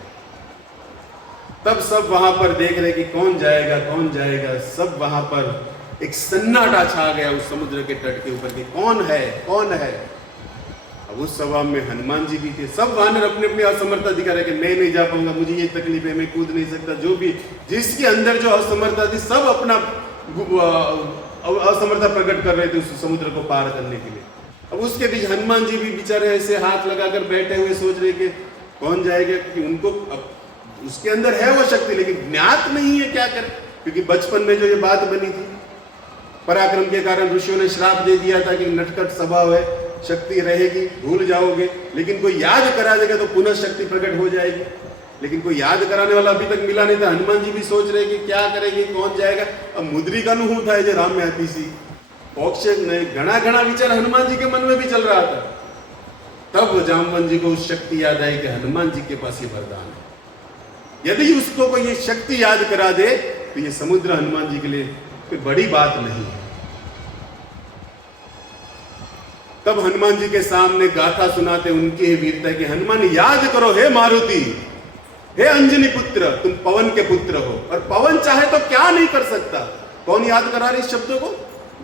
तब सब वहां पर देख रहे कि कौन जाएगा कौन जाएगा। सब वहां पर एक सन्नाटा छा गया उस समुद्र के तट के ऊपर कि कौन है कौन है। अब उस सभा में हनुमान जी भी थे। सब वानर अपने अपनी असमर्थता दिखा रहे कि मैं नहीं जा पाऊंगा, मुझे ये तकलीफ है, मैं कूद नहीं सकता। जो भी जिसके अंदर जो असमर्थता थी, सब अपना असमर्थता प्रकट कर रहे थे उस समुद्र को पार करने के लिए। अब उसके बीच हनुमान जी भी बेचारे ऐसे हाथ लगाकर बैठे हुए सोच रहे कि कौन जाएगा, क्योंकि उनको अब उसके अंदर है वो शक्ति, लेकिन ज्ञात नहीं है क्या करे। क्योंकि बचपन में जो ये बात बनी थी, पराक्रम के कारण ऋषियों ने श्राप दे दिया था कि नटखट स्वभाव है, शक्ति रहेगी, भूल जाओगे, लेकिन कोई याद करा देगा तो पुनः शक्ति प्रकट हो जाएगी। लेकिन कोई याद कराने वाला अभी तक मिला नहीं था। हनुमान जी भी सोच रहे कि क्या करेंगे, कौन जाएगा। अब मुद्रिका नु हूं था जे राम में आती सी पौक्ष नहीं, घना घना विचार हनुमान जी के मन में भी चल रहा था। तब जामवंत जी को उस शक्ति याद आई कि हनुमान जी के पास ये वरदान है, यदि उसको कोई ये शक्ति याद करा दे तो ये समुद्र हनुमान जी के लिए कोई बड़ी बात नहीं है। तब हनुमान जी के सामने गाथा सुनाते उनकी ही वीरता की, हनुमान याद करो हे मारुति, हे अंजनी पुत्र, तुम पवन के पुत्र हो, और पवन चाहे तो क्या नहीं कर सकता। कौन याद करा रहे इस शब्दों को?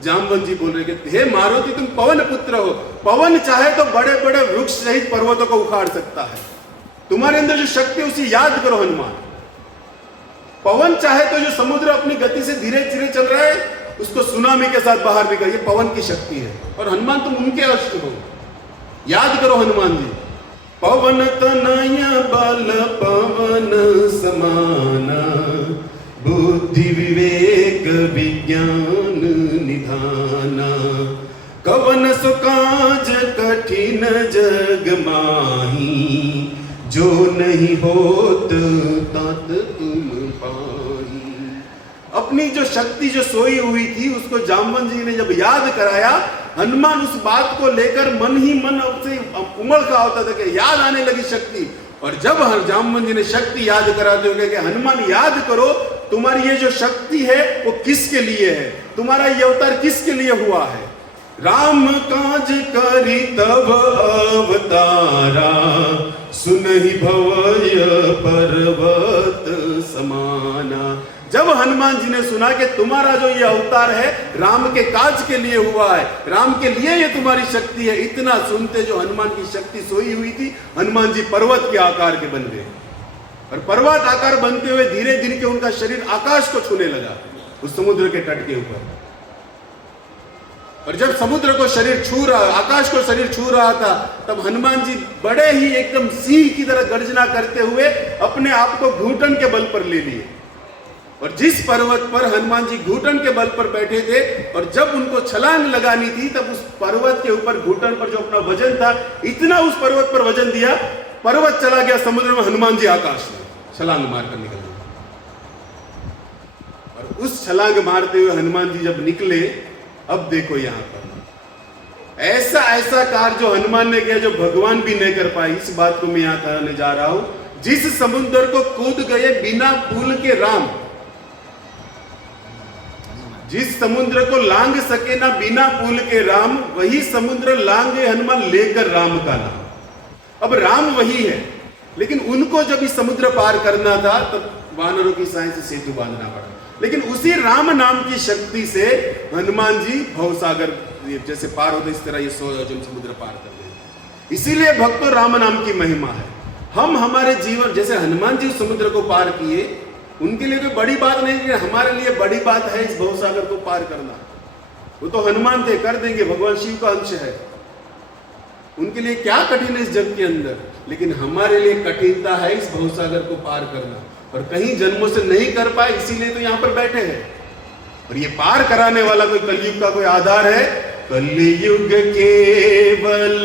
जामवंत जी बोल रहे कि हे मारुति, तुम पवन पुत्र हो, पवन चाहे तो बड़े बड़े वृक्ष सहित पर्वतों को उखाड़ सकता है। तुम्हारे अंदर जो शक्ति है उसे याद करो हनुमान। पवन चाहे तो जो समुद्र अपनी गति से धीरे धीरे चल रहा है उसको सुनामी के साथ बाहर निकल, ये पवन की शक्ति है। और हनुमान तुम उनके अंश हो, याद करो हनुमान जी। पवन तनय बल पवन समाना, बुद्धि विवेक विज्ञान निधाना, कवन सो काज कठिन जग माही, जो नहीं होत तात तुम पाही। अपनी जो शक्ति जो सोई हुई थी उसको जामवंत जी ने जब याद कराया, हनुमान उस बात को लेकर मन ही मन से उमड़ का होता था कि याद आने लगी शक्ति। और जब जामवंत जी ने शक्ति याद कराते हुए कि हनुमान याद करो तुम्हारी ये जो शक्ति है वो किसके लिए है, तुम्हारा ये अवतार किसके लिए हुआ है। राम काज करी तब अवतारा, सुनहि भवय पर्वत समाना। जब हनुमान जी ने सुना कि तुम्हारा जो ये अवतार है राम के काज के लिए हुआ है, राम के लिए ये तुम्हारी शक्ति है, इतना सुनते जो हनुमान की शक्ति सोई हुई थी, हनुमान जी पर्वत के आकार के बन गए। और पर्वत आकार बनते हुए धीरे धीरे के उनका शरीर आकाश को छूने लगा उस समुद्र के तट के ऊपर। और जब समुद्र को शरीर छू रहा, आकाश को शरीर छू रहा था, तब हनुमान जी बड़े ही एकदम सिंह की तरह गर्जना करते हुए अपने आप को घूटन के बल पर ले लिए और जिस पर्वत पर हनुमान जी घुटन के बल पर बैठे थे और जब उनको छलांग लगानी थी तब उस पर्वत के ऊपर घुटन पर जो अपना वजन था इतना उस पर्वत पर वजन दिया, पर्वत चला गया समुद्र में, हनुमान जी आकाश में छलांग मारकर निकल गए। और उस छलांग मारते हुए हनुमान जी जब निकले, अब देखो यहां पर ऐसा ऐसा कार्य जो हनुमान ने किया जो भगवान भी नहीं कर पाए। इस बात को मैं यहां कहने जा रहा हूं, जिस समुद्र को कूद गए बिना पुल के राम, जिस समुद्र को लांग सके ना बिना पुल के राम, वही समुद्र लांगे हनुमान लेकर राम का नाम। अब राम वही है, लेकिन उनको जब इस समुद्र पार करना था तब वानरों की सहायता से सेतु बांधना पड़ा। लेकिन उसी राम नाम की शक्ति से हनुमान जी भवसागर जैसे पार होते इस तरह ये 100 योजन समुद्र पार कर गए। इसीलिए भक्तों राम नाम की महिमा है। हम हमारे जीवन जैसे हनुमान जी समुद्र को पार किए, उनके लिए कोई बड़ी बात नहीं है, हमारे लिए बड़ी बात है इस भवसागर को पार करना। वो तो हनुमान थे, कर देंगे, भगवान शिव का अंश है, उनके लिए क्या कठिन है इस जग के अंदर। लेकिन हमारे लिए कठिनता है इस भवसागर को पार करना, और कहीं जन्मों से नहीं कर पाए, इसीलिए तो यहां पर बैठे हैं। और ये पार कराने वाला कोई कलयुग का कोई आधार है? कलयुग केवल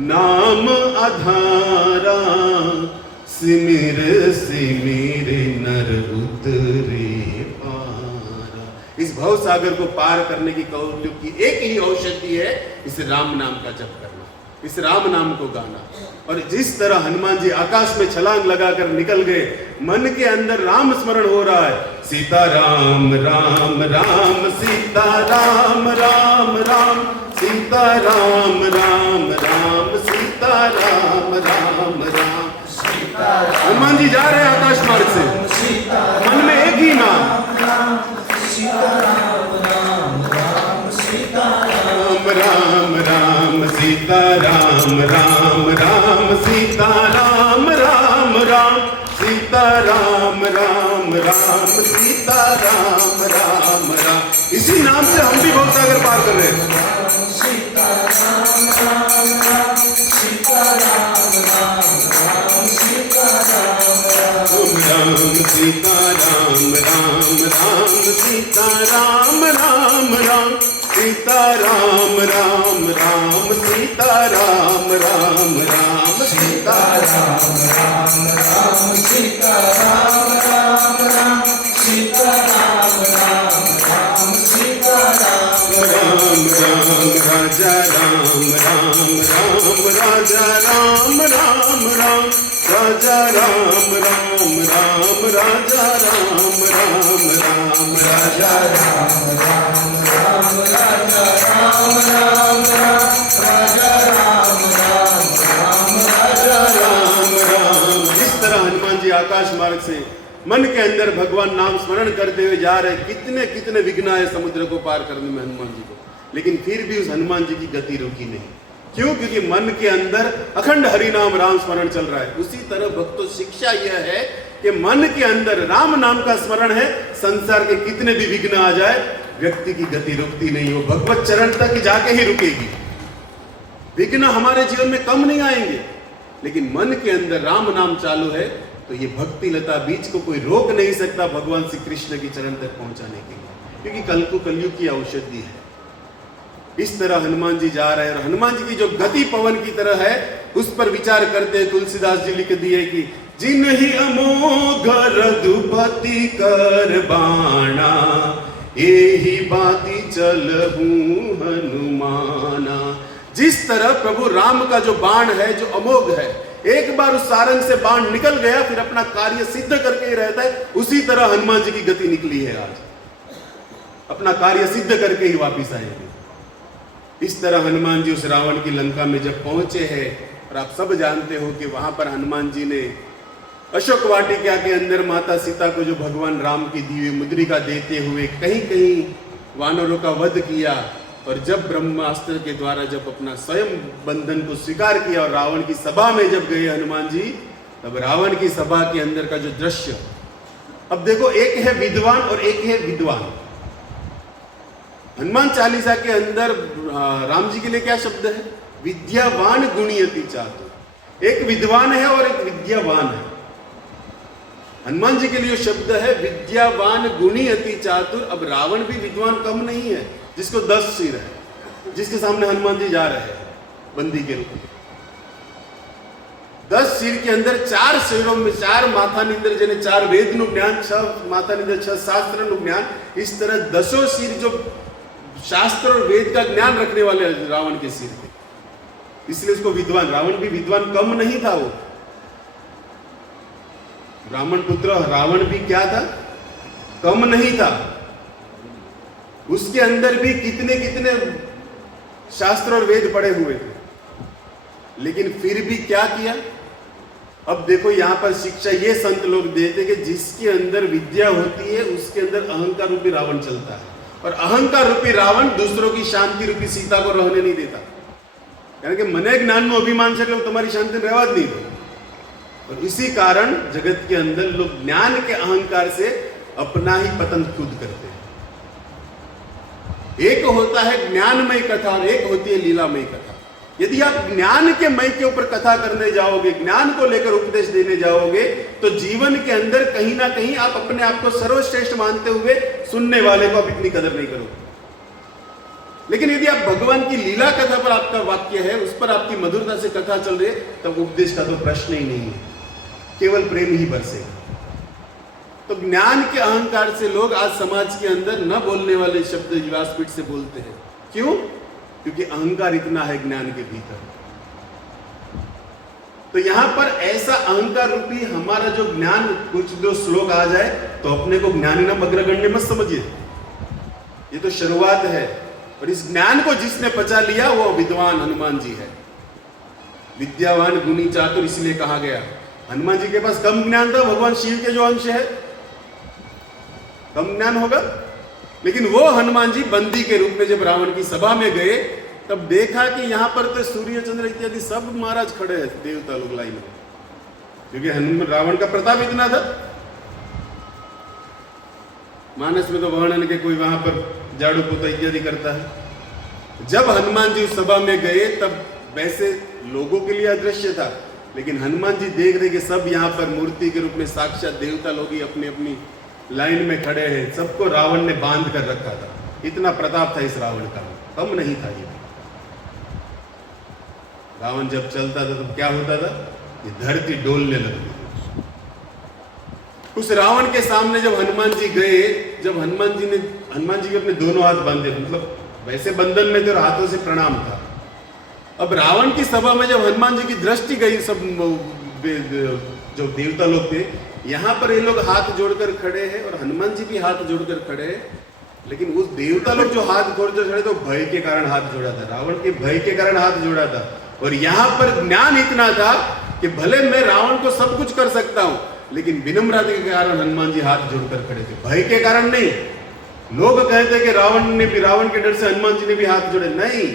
नाम आधारा, सिमिर सिमिर नर उतरे पारा। इस भव सागर को पार करने की कलयुग की एक ही औषधि है, इस राम नाम का जप करना, इस राम नाम को गाना। और जिस तरह हनुमान जी आकाश में छलांग लगाकर निकल गए, मन के अंदर राम स्मरण हो रहा है, सीता राम राम राम सीता राम राम राम सीता राम राम राम सीता राम राम राम। हनुमान जी जा रहे हैं आकाश मार्ग से, मन में एक ही नाम, राम राम सीता राम राम राम सीता राम राम राम सीता राम राम राम सीता राम राम राम। इसी नाम से हम भी भवसागर पार कर रहे हैं। सीता राम राम राम सीता राम राम राम सीता राम राम सीता राम राम राम सीता राम राम राम सीता राम राम राम सीता राम राम राम सीता राम राम राम सीता राम राम राम सीता राम राम राम सीता राम राम राम राजा राम राम राम राजा राम राम राम राजा राम राम राम राजा राम राम राम राजा राम राम राम राजा राम राम राम राजा राम राम राम राजा राम राम। जिस तरह हनुमान जी आकाश मार्ग से मन के अंदर भगवान नाम स्मरण करते हुए जा रहे, कितने कितने विघ्न आए समुद्र को पार करने में हनुमान जी को, लेकिन फिर भी उस हनुमान जी की गति रुकी नहीं। क्यों? क्योंकि मन के अंदर अखंड हरि नाम राम स्मरण चल रहा है। उसी तरह भक्तों शिक्षा यह है कि मन के अंदर राम नाम का स्मरण है, संसार के कितने भी विघ्न आ जाए व्यक्ति की गति रुकती नहीं, वो भगवत चरण तक जाके ही रुकेगी। विघ्न हमारे जीवन में कम नहीं आएंगे, लेकिन मन के अंदर राम नाम चालू है तो ये भक्ति लता बीज को कोई रोक नहीं सकता भगवान श्री कृष्ण की चरण तक पहुंचाने के लिए, क्योंकि कलयुग की औषधि है। इस तरह हनुमान जी जा रहे हैं, और हनुमान जी की जो गति पवन की तरह है उस पर विचार करते हैं। तुलसीदास जी लिख दिए कि जिन्हि अमोघ रघुपति कर बाणा, एहि बाती चलहु हनुमाना। जिस तरह प्रभु राम का जो बाण है, जो अमोघ है, एक बार उस सारंग से बाण निकल गया फिर अपना कार्य सिद्ध करके ही रहता है, उसी तरह हनुमान जी की गति निकली है आज, अपना कार्य सिद्ध करके ही वापिस आएंगे। इस तरह हनुमान जी उस रावण की लंका में जब पहुंचे हैं, और आप सब जानते हो कि वहां पर हनुमान जी ने अशोक वाटिका के अंदर माता सीता को जो भगवान राम की दिव्य मुद्रिका देते हुए कहीं कहीं वानरों का वध किया, और जब ब्रह्मास्त्र के द्वारा जब अपना स्वयं बंधन को स्वीकार किया और रावण की सभा में जब गए हनुमान जी, तब रावण की सभा के अंदर का जो दृश्य, अब देखो एक है विद्वान और एक है विद्वान। हनुमान चालीसा के अंदर राम जी के लिए क्या शब्द है? विद्यावान गुणयति चातुर। एक विद्वान है और एक विद्यावान है। हनुमान जी के लिए शब्द है विद्यावान गुणी अति चातुर। अब रावण भी विद्वान कम नहीं है, जिसको 10 सिर है, जिसके सामने हनुमान जी जा रहे हैं बंदी के रूप में। 10 सिर के अंदर 4 सिरों में 4 माथा निंदर जने 4 वेद नु ज्ञान, 6 माथा निंदर 6 शास्त्र नु ज्ञान। इस तरह 10 सिर जो शास्त्र और वेद का ज्ञान रखने वाले रावण के सिर थे, इसलिए उसको विद्वान, रावण भी विद्वान कम नहीं था। वो ब्राह्मण पुत्र रावण भी क्या था, कम नहीं था। उसके अंदर भी कितने कितने शास्त्र और वेद पढ़े हुए थे, लेकिन फिर भी क्या किया। अब देखो यहां पर शिक्षा ये संत लोग देते कि जिसके अंदर विद्या होती है उसके अंदर अहंकार रूपी रावण चलता है, और अहंकार रूपी रावण दूसरों की शांति रूपी सीता को रहने नहीं देता। यानी कि मने ज्ञान में अभिमान से लोग तुम्हारी शांति रहवा नहीं दो। और इसी कारण जगत के अंदर लोग ज्ञान के अहंकार से अपना ही पतन खुद करते हैं। एक होता है ज्ञानमय कथा और एक होती है लीलामय कथा। यदि आप ज्ञान के मय के ऊपर कथा करने जाओगे, ज्ञान को लेकर उपदेश देने जाओगे, तो जीवन के अंदर कहीं ना कहीं आप अपने आप को सर्वश्रेष्ठ मानते हुए सुनने वाले को आप इतनी कदर नहीं करोगे। लेकिन यदि आप भगवान की लीला कथा पर आपका वाक्य है, उस पर आपकी मधुरता से कथा चल रही है, तब उपदेश का तो प्रश्न ही नहीं है, केवल प्रेम ही बरसेगा। तो ज्ञान के अहंकार से लोग आज समाज के अंदर न बोलने वाले शब्द व्यासपीठ से बोलते हैं। क्यों? क्योंकि अहंकार इतना है ज्ञान के भीतर। तो यहां पर ऐसा अहंकार रूपी हमारा जो ज्ञान, कुछ जो श्लोक आ जाए तो अपने को ज्ञानी नाम अग्रगण्य मत समझिए, ये तो शुरुआत है। और इस ज्ञान को जिसने पचा लिया वो विद्वान हनुमान जी है। विद्यावान गुणी चातुर इसलिए कहा गया। हनुमान जी के पास कम ज्ञान था, भगवान शिव के जो अंश है कम ज्ञान होगा, लेकिन वो हनुमान जी बंदी के रूप में जब रावण की सभा में गए, तब देखा कि यहां पर तो सूर्य चंद्र इत्यादि सब महाराज खड़े हैं, देवता लोग लाइन में, क्योंकि हनुमान रावण का प्रताप इतना था। मानस में तो वर्णन के कोई वहां पर झाड़ू पोता इत्यादि करता है। जब हनुमान जी उस सभा में गए तब वैसे लोगों के लिए अदृश्य था, लेकिन हनुमान जी देख रहे कि सब यहाँ पर मूर्ति के रूप में साक्षात देवता लोग ही अपनी अपनी लाइन में खड़े हैं। सबको रावण ने बांध कर रखा था, इतना प्रताप था इस रावण का, कम नहीं था ये। रावण जब चलता था तब क्या होता था, ये धरती डोलने लगती थी। उस रावण के सामने जब हनुमान जी गए, जब हनुमान जी के अपने दोनों हाथ बांधे, मतलब वैसे बंधन में थे और हाथों से प्रणाम था। अब रावण की सभा में जब हनुमान जी की दृष्टि गई, सब जो देवता लोग थे, यहाँ पर ये लोग हाथ जोड़कर खड़े हैं और हनुमान जी भी हाथ जोड़कर खड़े हैं, लेकिन उस देवता लोग जो हाथ जोड़कर खड़े तो भय के कारण हाथ जोड़ा था, रावण के भय के कारण हाथ जोड़ा था। और यहाँ पर ज्ञान इतना था कि भले मैं रावण को सब कुछ कर सकता हूं, लेकिन विनम्रता के कारण हनुमान जी हाथ जोड़कर खड़े थे, भय के कारण नहीं। लोग कहते कि रावण के डर से हनुमान जी ने भी हाथ जोड़े, नहीं,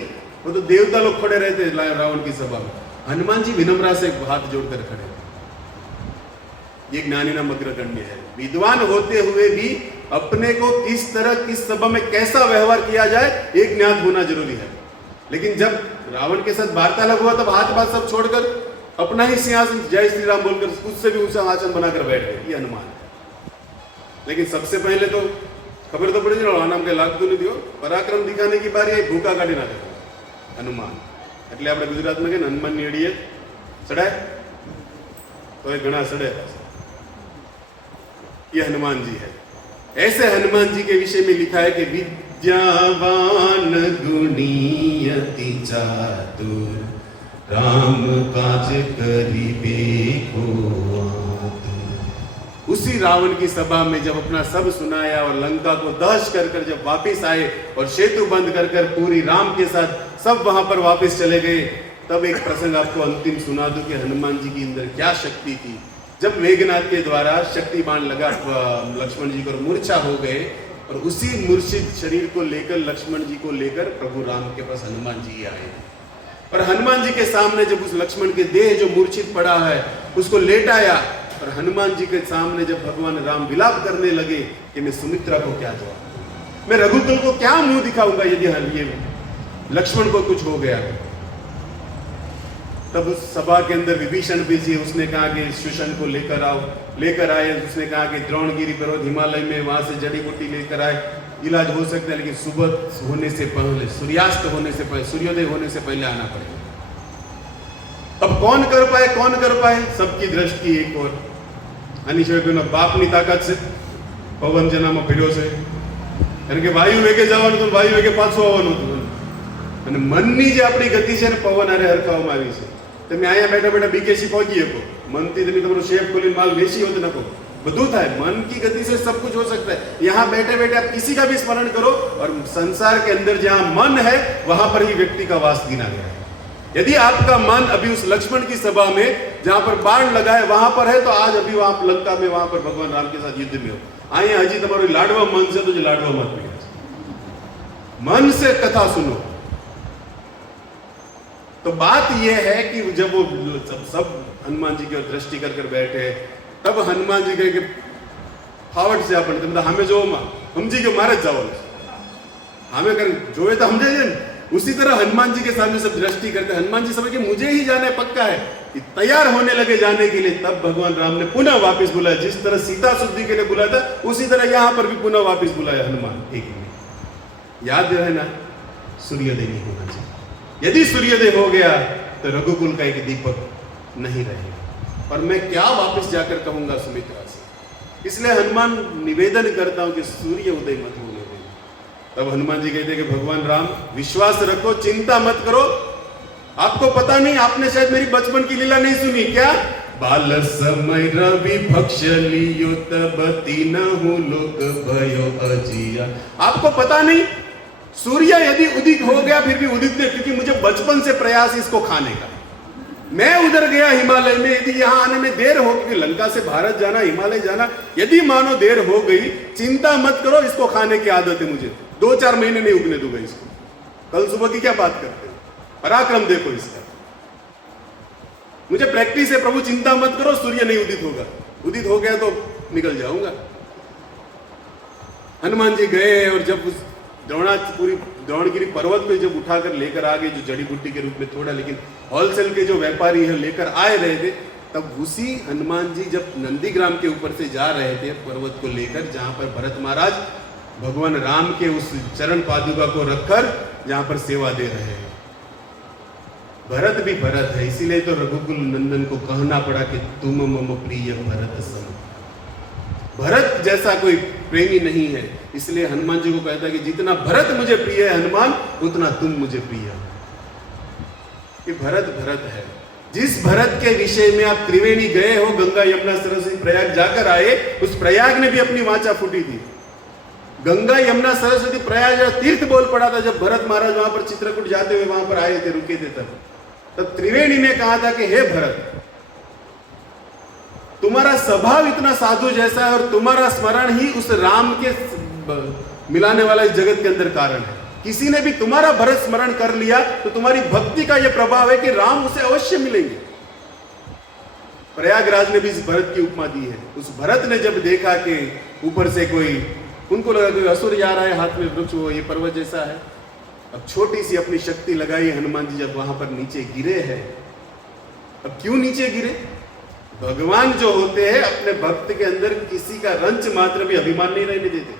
वो तो देवता लोग खड़े रहते रावण की सभा में, हनुमान जी विनम्रता से हाथ जोड़कर खड़े। ये ज्ञानी नाम अग्रगण्य है। विद्वान होते हुए भी अपने को किस तरह, किस सभा में कैसा व्यवहार किया जाए, एक ज्ञात होना जरूरी है। लेकिन जब रावण के साथ वार्तालाप हुआ तब हाथ बात सब छोड़कर अपना ही सिंहासन जय श्री राम बोलकर उससे भी ऊंचा आसन बनाकर बैठ गए, ये हनुमान है। लेकिन सबसे पहले तो खबर तो पड़ी नाम के लाख नहीं दियो, पराक्रम दिखाने की बारी है, भूखा काढ़ी ना देखो हनुमान। એટલે આપણે ગુજરાતમાં કે હનુમાનની અડીએ ચડાય તો એ ઘણા સડે, ये हनुमान जी है। ऐसे हनुमान जी के विषय में लिखा है कि विद्यावान गुणी अति चातुर, राम काज करिबे को आतुर। उसी रावण की सभा में जब अपना सब सुनाया और लंका को दहश कर कर जब वापिस आए और सेतु बंद कर कर पूरी राम के साथ सब वहां पर वापस चले गए, तब एक प्रसंग आपको अंतिम सुना दूं कि हनुमान जी की अंदर क्या शक्ति थी। जब मेघनाथ के द्वारा शक्ति बाण लगा लक्ष्मण जी को, मूर्छा हो गए, और उसी मूर्छित शरीर को लेकर लक्ष्मण जी को लेकर प्रभु राम के पास हनुमान जी आए। और हनुमान जी के सामने जब उस लक्ष्मण के देह जो मूर्छित पड़ा है उसको लेटाया, और हनुमान जी के सामने जब भगवान राम विलाप करने लगे कि मैं सुमित्रा को क्या जवाब दूं, मैं रघुकुल को क्या मुंह दिखाऊंगा यदि ये लक्ष्मण को कुछ हो गया। तब उस सभा के अंदर विभीषण भेजिए, उसने कहा कि सुषण को लेकर आओ, लेकर आए। उसने कहा कि द्रोणगिरी पर्वत हिमालय में, वहां से जड़ी बूटी लेकर आए, इलाज हो सकता है, लेकिन सुबह होने से पहले, सूर्यास्त होने से पहले, सूर्योदय होने से पहले आना पड़ेगा। अब कौन कर पाए, कौन कर पाए? सबकी दृष्टि एक और अनिश्चय बापनी ताकत से पवन जनाમાં ભીડ્યો છે, કારણ કે વાયુ વેગે જવાનું તો વાયુ વેગે પાછું આવવાનું હતું, અને મનની જે આપણી ગતિ છે ને પવન આરે હરખાવવામાં આવી છે। તમે અહીંયા બેઠા બેઠા બીકેસી પહોંચી શકો, મનથી તમે તમારું શેપ ખોલીને માલ વેચી હોત નકો, બધું થાય। मन की गति से सब कुछ हो सकता है। यहाँ बैठे बैठे आप किसी का भी स्मरण करो, और संसार के अंदर जहाँ मन है वहां पर ही व्यक्ति का वास गिना गया है। यदि आपका मन अभी उस लक्ष्मण की सभा में जहां पर बाण लगा है वहां पर है, तो आज अभी वहां लंका में, वहां पर भगवान राम के साथ युद्ध में हो। आइए हजी तुम्हारो लाडवा मन से तो जो लाडवा मत पीड़ा, मन से कथा सुनो। तो बात यह है कि जब वो सब हनुमान जी की ओर दृष्टि कर कर बैठे, तब हनुमान जी कहे कि फावट से अपन तुम हमें जो समझी के मारे जाओ, हमें कर जोए तो समझे न। उसी तरह हनुमान जी के सामने सब दृष्टि करते, हनुमान जी समझ के मुझे ही जाना है, पक्का है, तैयार होने लगे जाने के लिए। तब भगवान राम ने पुनः वापस बुलाया, जिस तरह सीता शुद्धि के लिए बुलाया था, उसी तरह यहां पर भी पुनः वापस बुलाया हनुमान। एक मिनट याद रहे ना, सूर्योदय नहीं होना चाहिए। यदि सूर्योदय हो गया तो रघुकुल का एक दीपक नहीं रहेगा। और मैं क्या वापस जाकर कहूंगा सुमित्रा से, इसलिए हनुमान निवेदन करता हूं कि सूर्य उदय मत होने दें। तब हनुमान जी कहते कि भगवान राम विश्वास रखो, चिंता मत करो। आपको पता नहीं, आपने शायद मेरी बचपन की लीला नहीं सुनी क्या? बाल समय रवि भक्ष लियो तब तीनहु लोक भयो अजिया। आपको पता नहीं, सूर्य यदि उदित हो गया फिर भी उदित नहीं, क्योंकि मुझे बचपन से प्रयास इसको खाने का। मैं उधर गया हिमालय में, यदि यहां आने में देर हो, क्योंकि लंका से भारत जाना, हिमालय जाना, यदि मानो देर हो गई, चिंता मत करो, इसको खाने की आदत है मुझे, 2-4 महीने नहीं उगने दूंगा इसको। कल सुबह की क्या बात करते हैं, पराक्रम देखो इसका, मुझे प्रैक्टिस है प्रभु, चिंता मत करो, सूर्य नहीं उदित होगा, उदित हो गया तो निकल जाऊंगा। हनुमान जी गए और जब उस पूरी द्रोणगिरी पर्वत पे जब उठाकर लेकर आ गए, जो जड़ी बूटी के रूप में थोड़ा, लेकिन होलसेल के जो व्यापारी है लेकर आए रहे थे, तब उसी हनुमान जी जब नंदीग्राम के ऊपर से जा रहे थे पर्वत को लेकर, जहां पर भरत महाराज भगवान राम के उस चरण पादुका को रखकर जहां पर सेवा दे रहे हैं। भरत भी भरत है, इसीलिए तो रघुकुल नंदन को कहना पड़ा कि तुम मम प्रिय भरत सम। भरत जैसा कोई प्रेमी नहीं है, इसलिए हनुमान जी को कहता है कि जितना भरत मुझे प्रिय है हनुमान, उतना तुम मुझे प्रिय हो। कि भरत भरत है। जिस भरत के विषय में आप त्रिवेणी गए हो, गंगा यमुना सरस्वती प्रयाग जाकर आए, उस प्रयाग ने भी अपनी वाचा फूटी थी। गंगा यमुना सरस्वती प्रयाग तीर्थ बोल पड़ा था जब भरत महाराज वहां पर चित्रकूट जाते हुए वहां पर आए थे, रुके थे। तब त्रिवेणी ने कहा था कि हे भरत, तुम्हारा स्वभाव इतना साधु जैसा है और तुम्हारा स्मरण ही उस राम के मिलाने वाला इस जगत के अंदर कारण है। किसी ने भी तुम्हारा भरत स्मरण कर लिया तो तुम्हारी भक्ति का यह प्रभाव है कि राम उसे अवश्य मिलेंगे। प्रयागराज ने भी इस भरत की उपमा दी है। उस भरत ने जब देखा कि ऊपर से कोई, उनको लगा कि असुर जा रहा है, हाथ में वृक्ष, वो ये पर्वत जैसा है। अब छोटी सी अपनी शक्ति लगाई हनुमान जी, जब वहां पर नीचे गिरे हैं। अब क्यों नीचे गिरे? भगवान जो होते हैं अपने भक्त के अंदर किसी का रंच मात्र भी अभिमान नहीं रहने देते।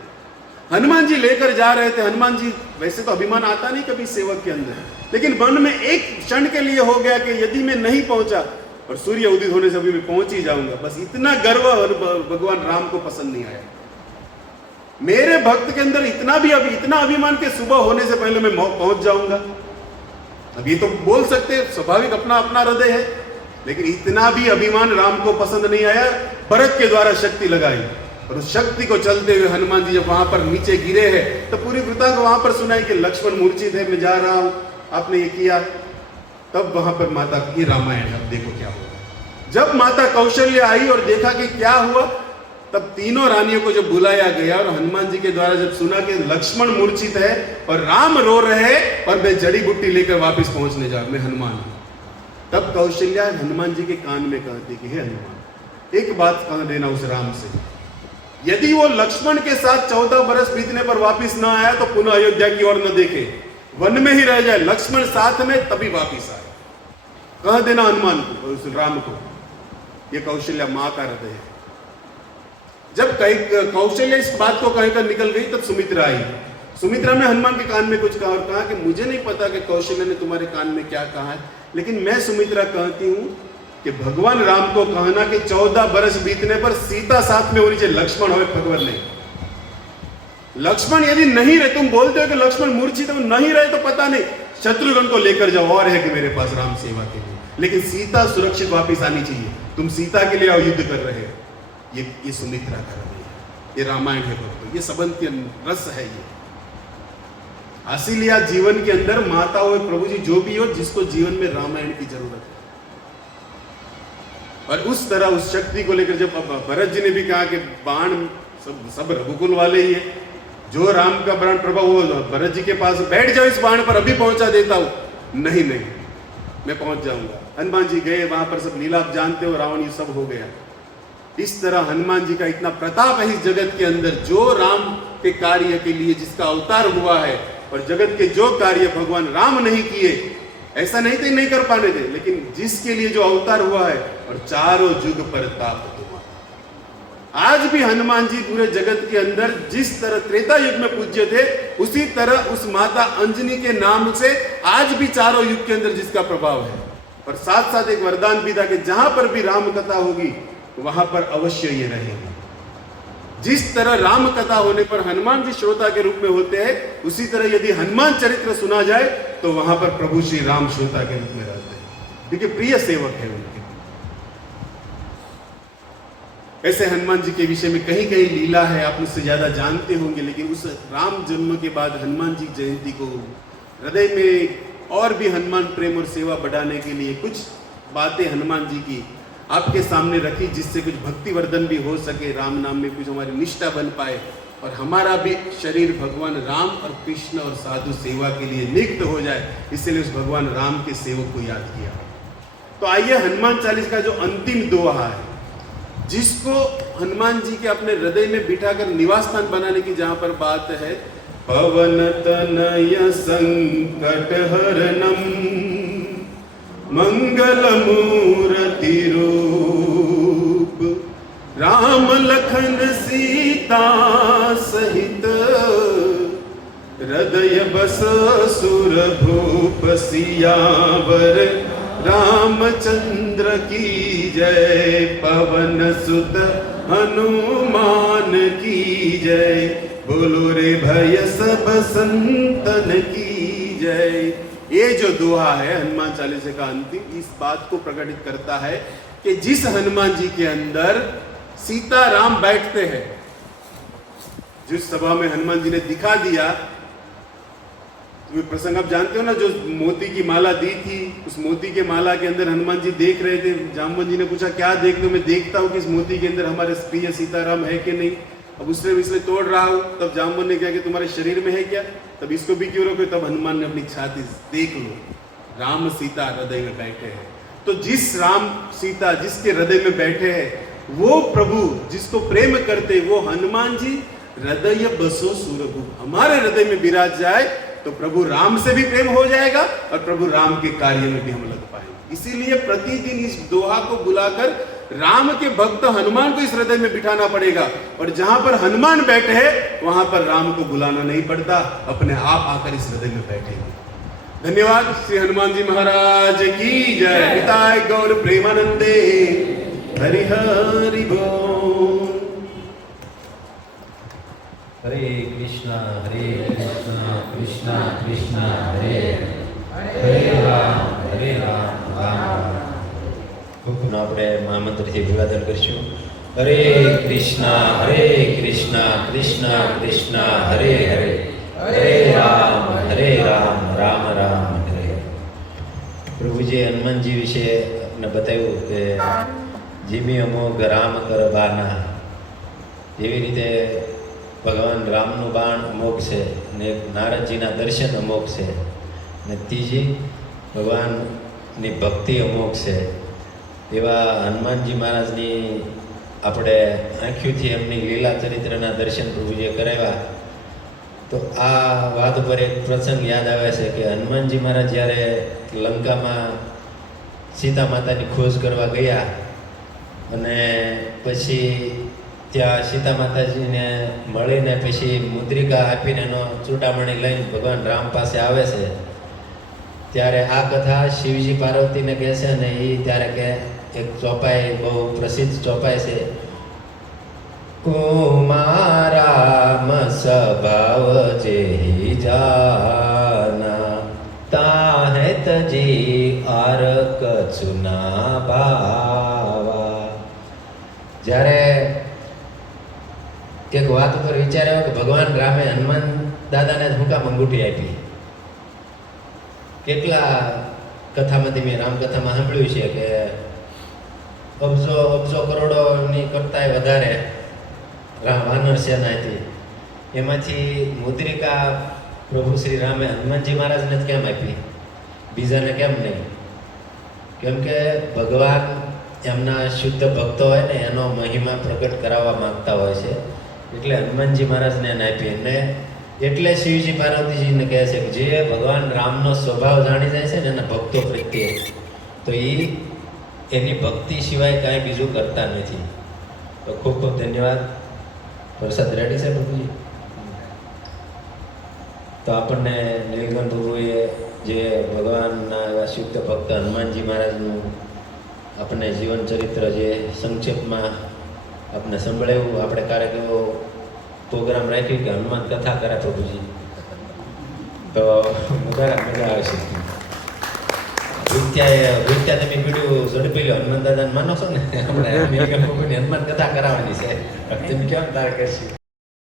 हनुमान जी लेकर जा रहे थे। हनुमान जी वैसे तो अभिमान आता नहीं कभी सेवक के अंदर, लेकिन मन में एक क्षण के लिए हो गया कि यदि मैं नहीं पहुंचा और सूर्य उदित होने से अभी मैं पहुंच ही जाऊंगा। बस इतना गर्व भगवान राम को पसंद नहीं आया। मेरे भक्त के अंदर इतना अभिमान के सुबह होने से पहले मैं पहुंच जाऊंगा। अब ये तो बोल सकते, स्वाभाविक अपना अपना हृदय है, लेकिन इतना भी अभिमान राम को पसंद नहीं आया। भरत के द्वारा शक्ति लगाई और उस शक्ति को चलते हुए हनुमान जी जब वहां पर नीचे गिरे हैं तो पूरी वृत्तांत वहां पर सुनाई कि लक्ष्मण मूर्छित है, मैं जा रहा हूं, आपने ये किया। तब वहां पर माता की रामायण, अब देखो क्या हुआ। जब माता कौशल्य आई और देखा कि क्या हुआ, तब तीनों रानियों को जब बुलाया गया और हनुमान जी के द्वारा जब सुना कि लक्ष्मण मूर्छित है और राम रो रहे हैं और मैं जड़ी बूटी लेकर वापस पहुंचने जा, मैं हनुमान हूं। तब कौशल्या हनुमान जी के कान में कहती कि हे हनुमान, एक बात कह देना उस राम से, यदि वो लक्ष्मण के साथ 14 बरस बीतने पर वापस ना आया तो पुनः अयोध्या की ओर न देखे, वन में ही रह जाए, लक्ष्मण साथ में तभी वापस आए। कह देना हनुमान को, उस राम को, ये कौशल्या माँ का हृदय है। जब कौशल्या इस बात को कहकर निकल गई तब सुमित्रा आई। सुमित्रा ने हनुमान के कान में कुछ कहा और कहा कि मुझे नहीं पता कि कौशल्या ने तुम्हारे कान में क्या कहा है, लेकिन मैं सुमित्रा कहती हूँ कि भगवान राम को कहना कि 14 बरस बीतने पर सीता साथ में होनी चाहिए, लक्ष्मण हो भगवान नहीं। लक्ष्मण यदि नहीं रहे, तुम बोलते हो कि लक्ष्मण मूर्छित तो नहीं रहे तो पता नहीं, शत्रुघ्न को लेकर जाओ, और है कि मेरे पास राम सेवा के लिए, लेकिन सीता सुरक्षित वापस आनी चाहिए। तुम सीता के लिए आओ, युद्ध कर रहे हो। ये सुमित्रा कर रही है, ये रामायण है भक्तों, ये संबंध के रस है। ये इसीलिए जीवन के अंदर माता हो, प्रभु जी जो भी हो, जिसको जीवन में रामायण की जरूरत है। और उस तरह उस शक्ति को लेकर जब भरत जी ने भी कहा कि बाण सब रघुकुल वाले ही है, जो राम का बाण प्रभाव वो भरत जी के पास, बैठ जाओ इस बाण पर, अभी पहुंचा देता हूं। नहीं मैं पहुंच जाऊंगा। हनुमान जी गए वहां पर, सब लीला आप जानते हो, रावण ये सब हो गया। इस तरह हनुमान जी का इतना प्रताप है इस जगत के अंदर, जो राम के कार्य के लिए जिसका अवतार हुआ है, और जगत के जो कार्य भगवान राम नहीं किए, ऐसा नहीं थे नहीं कर पाने थे, लेकिन जिसके लिए जो अवतार हुआ है, और चारों युग प्रताप तुम्हारा। आज भी हनुमान जी पूरे जगत के अंदर जिस तरह त्रेता युग में पूज्य थे, उसी तरह उस माता अंजनी के नाम से आज भी चारों युग के अंदर जिसका प्रभाव है। और साथ साथ एक वरदान भी था कि जहां पर भी राम कथा होगी वहां पर अवश्य ये रहेगा। जिस तरह राम कथा होने पर हनुमान जी श्रोता के रूप में होते हैं, उसी तरह यदि हनुमान चरित्र सुना जाए तो वहां पर प्रभु श्री राम श्रोता के रूप में रहते हैं, क्योंकि प्रिय सेवक है उनके। ऐसे हनुमान जी के विषय में कहीं कहीं लीला है, आप मुझसे ज्यादा जानते होंगे, लेकिन उस राम जन्म के बाद हनुमान जी जयंती को हृदय में और भी हनुमान प्रेम और सेवा बढ़ाने के लिए कुछ बातें हनुमान जी की आपके सामने रखी, जिससे कुछ भक्ति वर्धन भी हो सके, राम नाम में कुछ हमारी निष्ठा बन पाए, और हमारा भी शरीर भगवान राम और कृष्ण और साधु सेवा के लिए नियुक्त हो जाए। इसलिए उस भगवान राम के सेवक को याद किया। तो आइए हनुमान चालीस का जो अंतिम दोहा है, जिसको हनुमान जी के अपने हृदय में बिठाकर निवास स्थान बनाने की जहां पर बात है, पवन तनय संकट हरणम मंगल मूर्ति रूप, राम लखन सीता सहित हृदय बस सुर भूप, सियावर रामचंद्र की जय, पवन सुत हनुमान की जय, बोलो रे भय सब संतन की जय। ये जो दोहा है हनुमान चालीसा का अंतिम, इस बात को प्रकटित करता है कि जिस हनुमान जी के अंदर सीता राम बैठते हैं, जिस सभा में हनुमान जी ने दिखा दिया, तो प्रसंग आप जानते हो ना, जो मोती की माला दी थी, उस मोती के माला के अंदर हनुमान जी देख रहे थे। जामवंत जी ने पूछा क्या देख रहे हो? मैं देखता हूँ कि इस मोती के अंदर हमारे प्रिय सीताराम है कि नहीं। अब उसने इसलिए तोड़ रहा हूं। तब जामवंत ने कहा कि तुम्हारे शरीर में है क्या, तब इसको भी क्यों रोके। तब हनुमान ने अपनी छाती देख लो, राम सीता हृदय में बैठे हैं। तो जिस राम सीता जिसके हृदय में बैठे हैं, वो प्रभु जिसको प्रेम करते, वो हनुमान जी हृदय बसो सूरभु, हमारे हृदय में विराज जाए तो प्रभु राम से भी प्रेम हो जाएगा और प्रभु राम के कार्य में भी हम लग पाएंगे। इसीलिए प्रतिदिन इस दोहा को बुलाकर राम के भक्त हनुमान को इस हृदय में बिठाना पड़ेगा, और जहां पर हनुमान बैठे हैं वहां पर राम को बुलाना नहीं पड़ता, अपने आप आकर इस हृदय में बैठेंगे। धन्यवाद। श्री हनुमान जी महाराज की जय। पिताय गौर प्रेमानंदे हरि हरि बोल। हरे कृष्णा कृष्णा कृष्णा हरे हरे राम राम राम। આપણે મહામંત્રથી વિવાદન કરીશું। હરે કૃષ્ણા કૃષ્ણા કૃષ્ણા હરે હરે હરે રામ રામ રામ હરે હરે। પ્રભુજીએ હનુમાનજી વિશે આપણે બતાવ્યું કે જીમી અમોઘ રામ કર બાના, જેવી રીતે ભગવાન રામનું બાણ અમોઘ છે ને નારદજીના દર્શન અમોઘ છે ને ત્રીજી ભગવાનની ભક્તિ અમોઘ છે। એવા હનુમાનજી મહારાજની આપણે આંખોથી એમની લીલા ચરિત્રના દર્શન પ્રભુજીએ કરાવ્યા। તો આ વાત પર એક પ્રસંગ યાદ આવે છે કે હનુમાનજી મહારાજ જ્યારે લંકામાં સીતા માતાની ખોજ કરવા ગયા અને પછી ત્યાં સીતા માતાજીને મળીને પછી મુદ્રિકા આપીને એનો ચૂડામણી લઈને ભગવાન રામ પાસે આવે છે. ત્યારે આ કથા શિવજી પાર્વતીને કહે છે અને એ ત્યારે કે એક ચોપાઈ બહુ પ્રસિદ્ધ ચોપાઈ છે. કુમારામ સ્વભાવ જેહી જાના તાહે તજી આર કચુના ભાવા. જ્યારે એક વાત ઉપર વિચાર્યો કે ભગવાન રામે હનુમાન દાદાને જ હું કામ અંગૂઠી આપી. કેટલા કથામાંથી મેં રામકથામાં સાંભળ્યું છે કે અબજો અબજો કરોડોની કરતાંય વધારે વાનર સેના હતી. એમાંથી મુદ્રિકા પ્રભુ શ્રી રામે હનુમાનજી મહારાજને જ કેમ આપી, બીજાને કેમ નહીં? કેમ કે ભગવાન એમના શુદ્ધ ભક્તો હોય ને એનો મહિમા પ્રગટ કરાવવા માંગતા હોય છે, એટલે હનુમાનજી મહારાજને એને આપી. અને એટલે શિવજી પાર્વતીજીને કહે છે કે જે ભગવાન રામનો સ્વભાવ જાણી જાય છે ને એના ભક્તો પ્રત્યે, તો એ એની ભક્તિ સિવાય કાંઈ બીજું કરતા નથી. તો ખૂબ ખૂબ ધન્યવાદ. પ્રસાદ રેડી છે પ્રભુજી? તો આપણને નીલકંઠ પ્રભુએ જે ભગવાનના એવા શુદ્ધ ભક્ત હનુમાનજી મહારાજનું આપણને જીવન ચરિત્ર જે સંક્ષેપમાં આપણે સંભળાવ્યું. આપણે ક્યારેક એવો પ્રોગ્રામ રાખ્યું કે હનુમાન કથા કરે પ્રભુજી, તો મજા આવશે. ભૂત્યા તમે વિડીયો ઝડપી લો, હનુમાન દાદાને માનો છો ને? આપણે નીલકંઠ પ્રભુની હનુમાન કથા કરાવવાની છે, તમે કેમ તારે કરશી?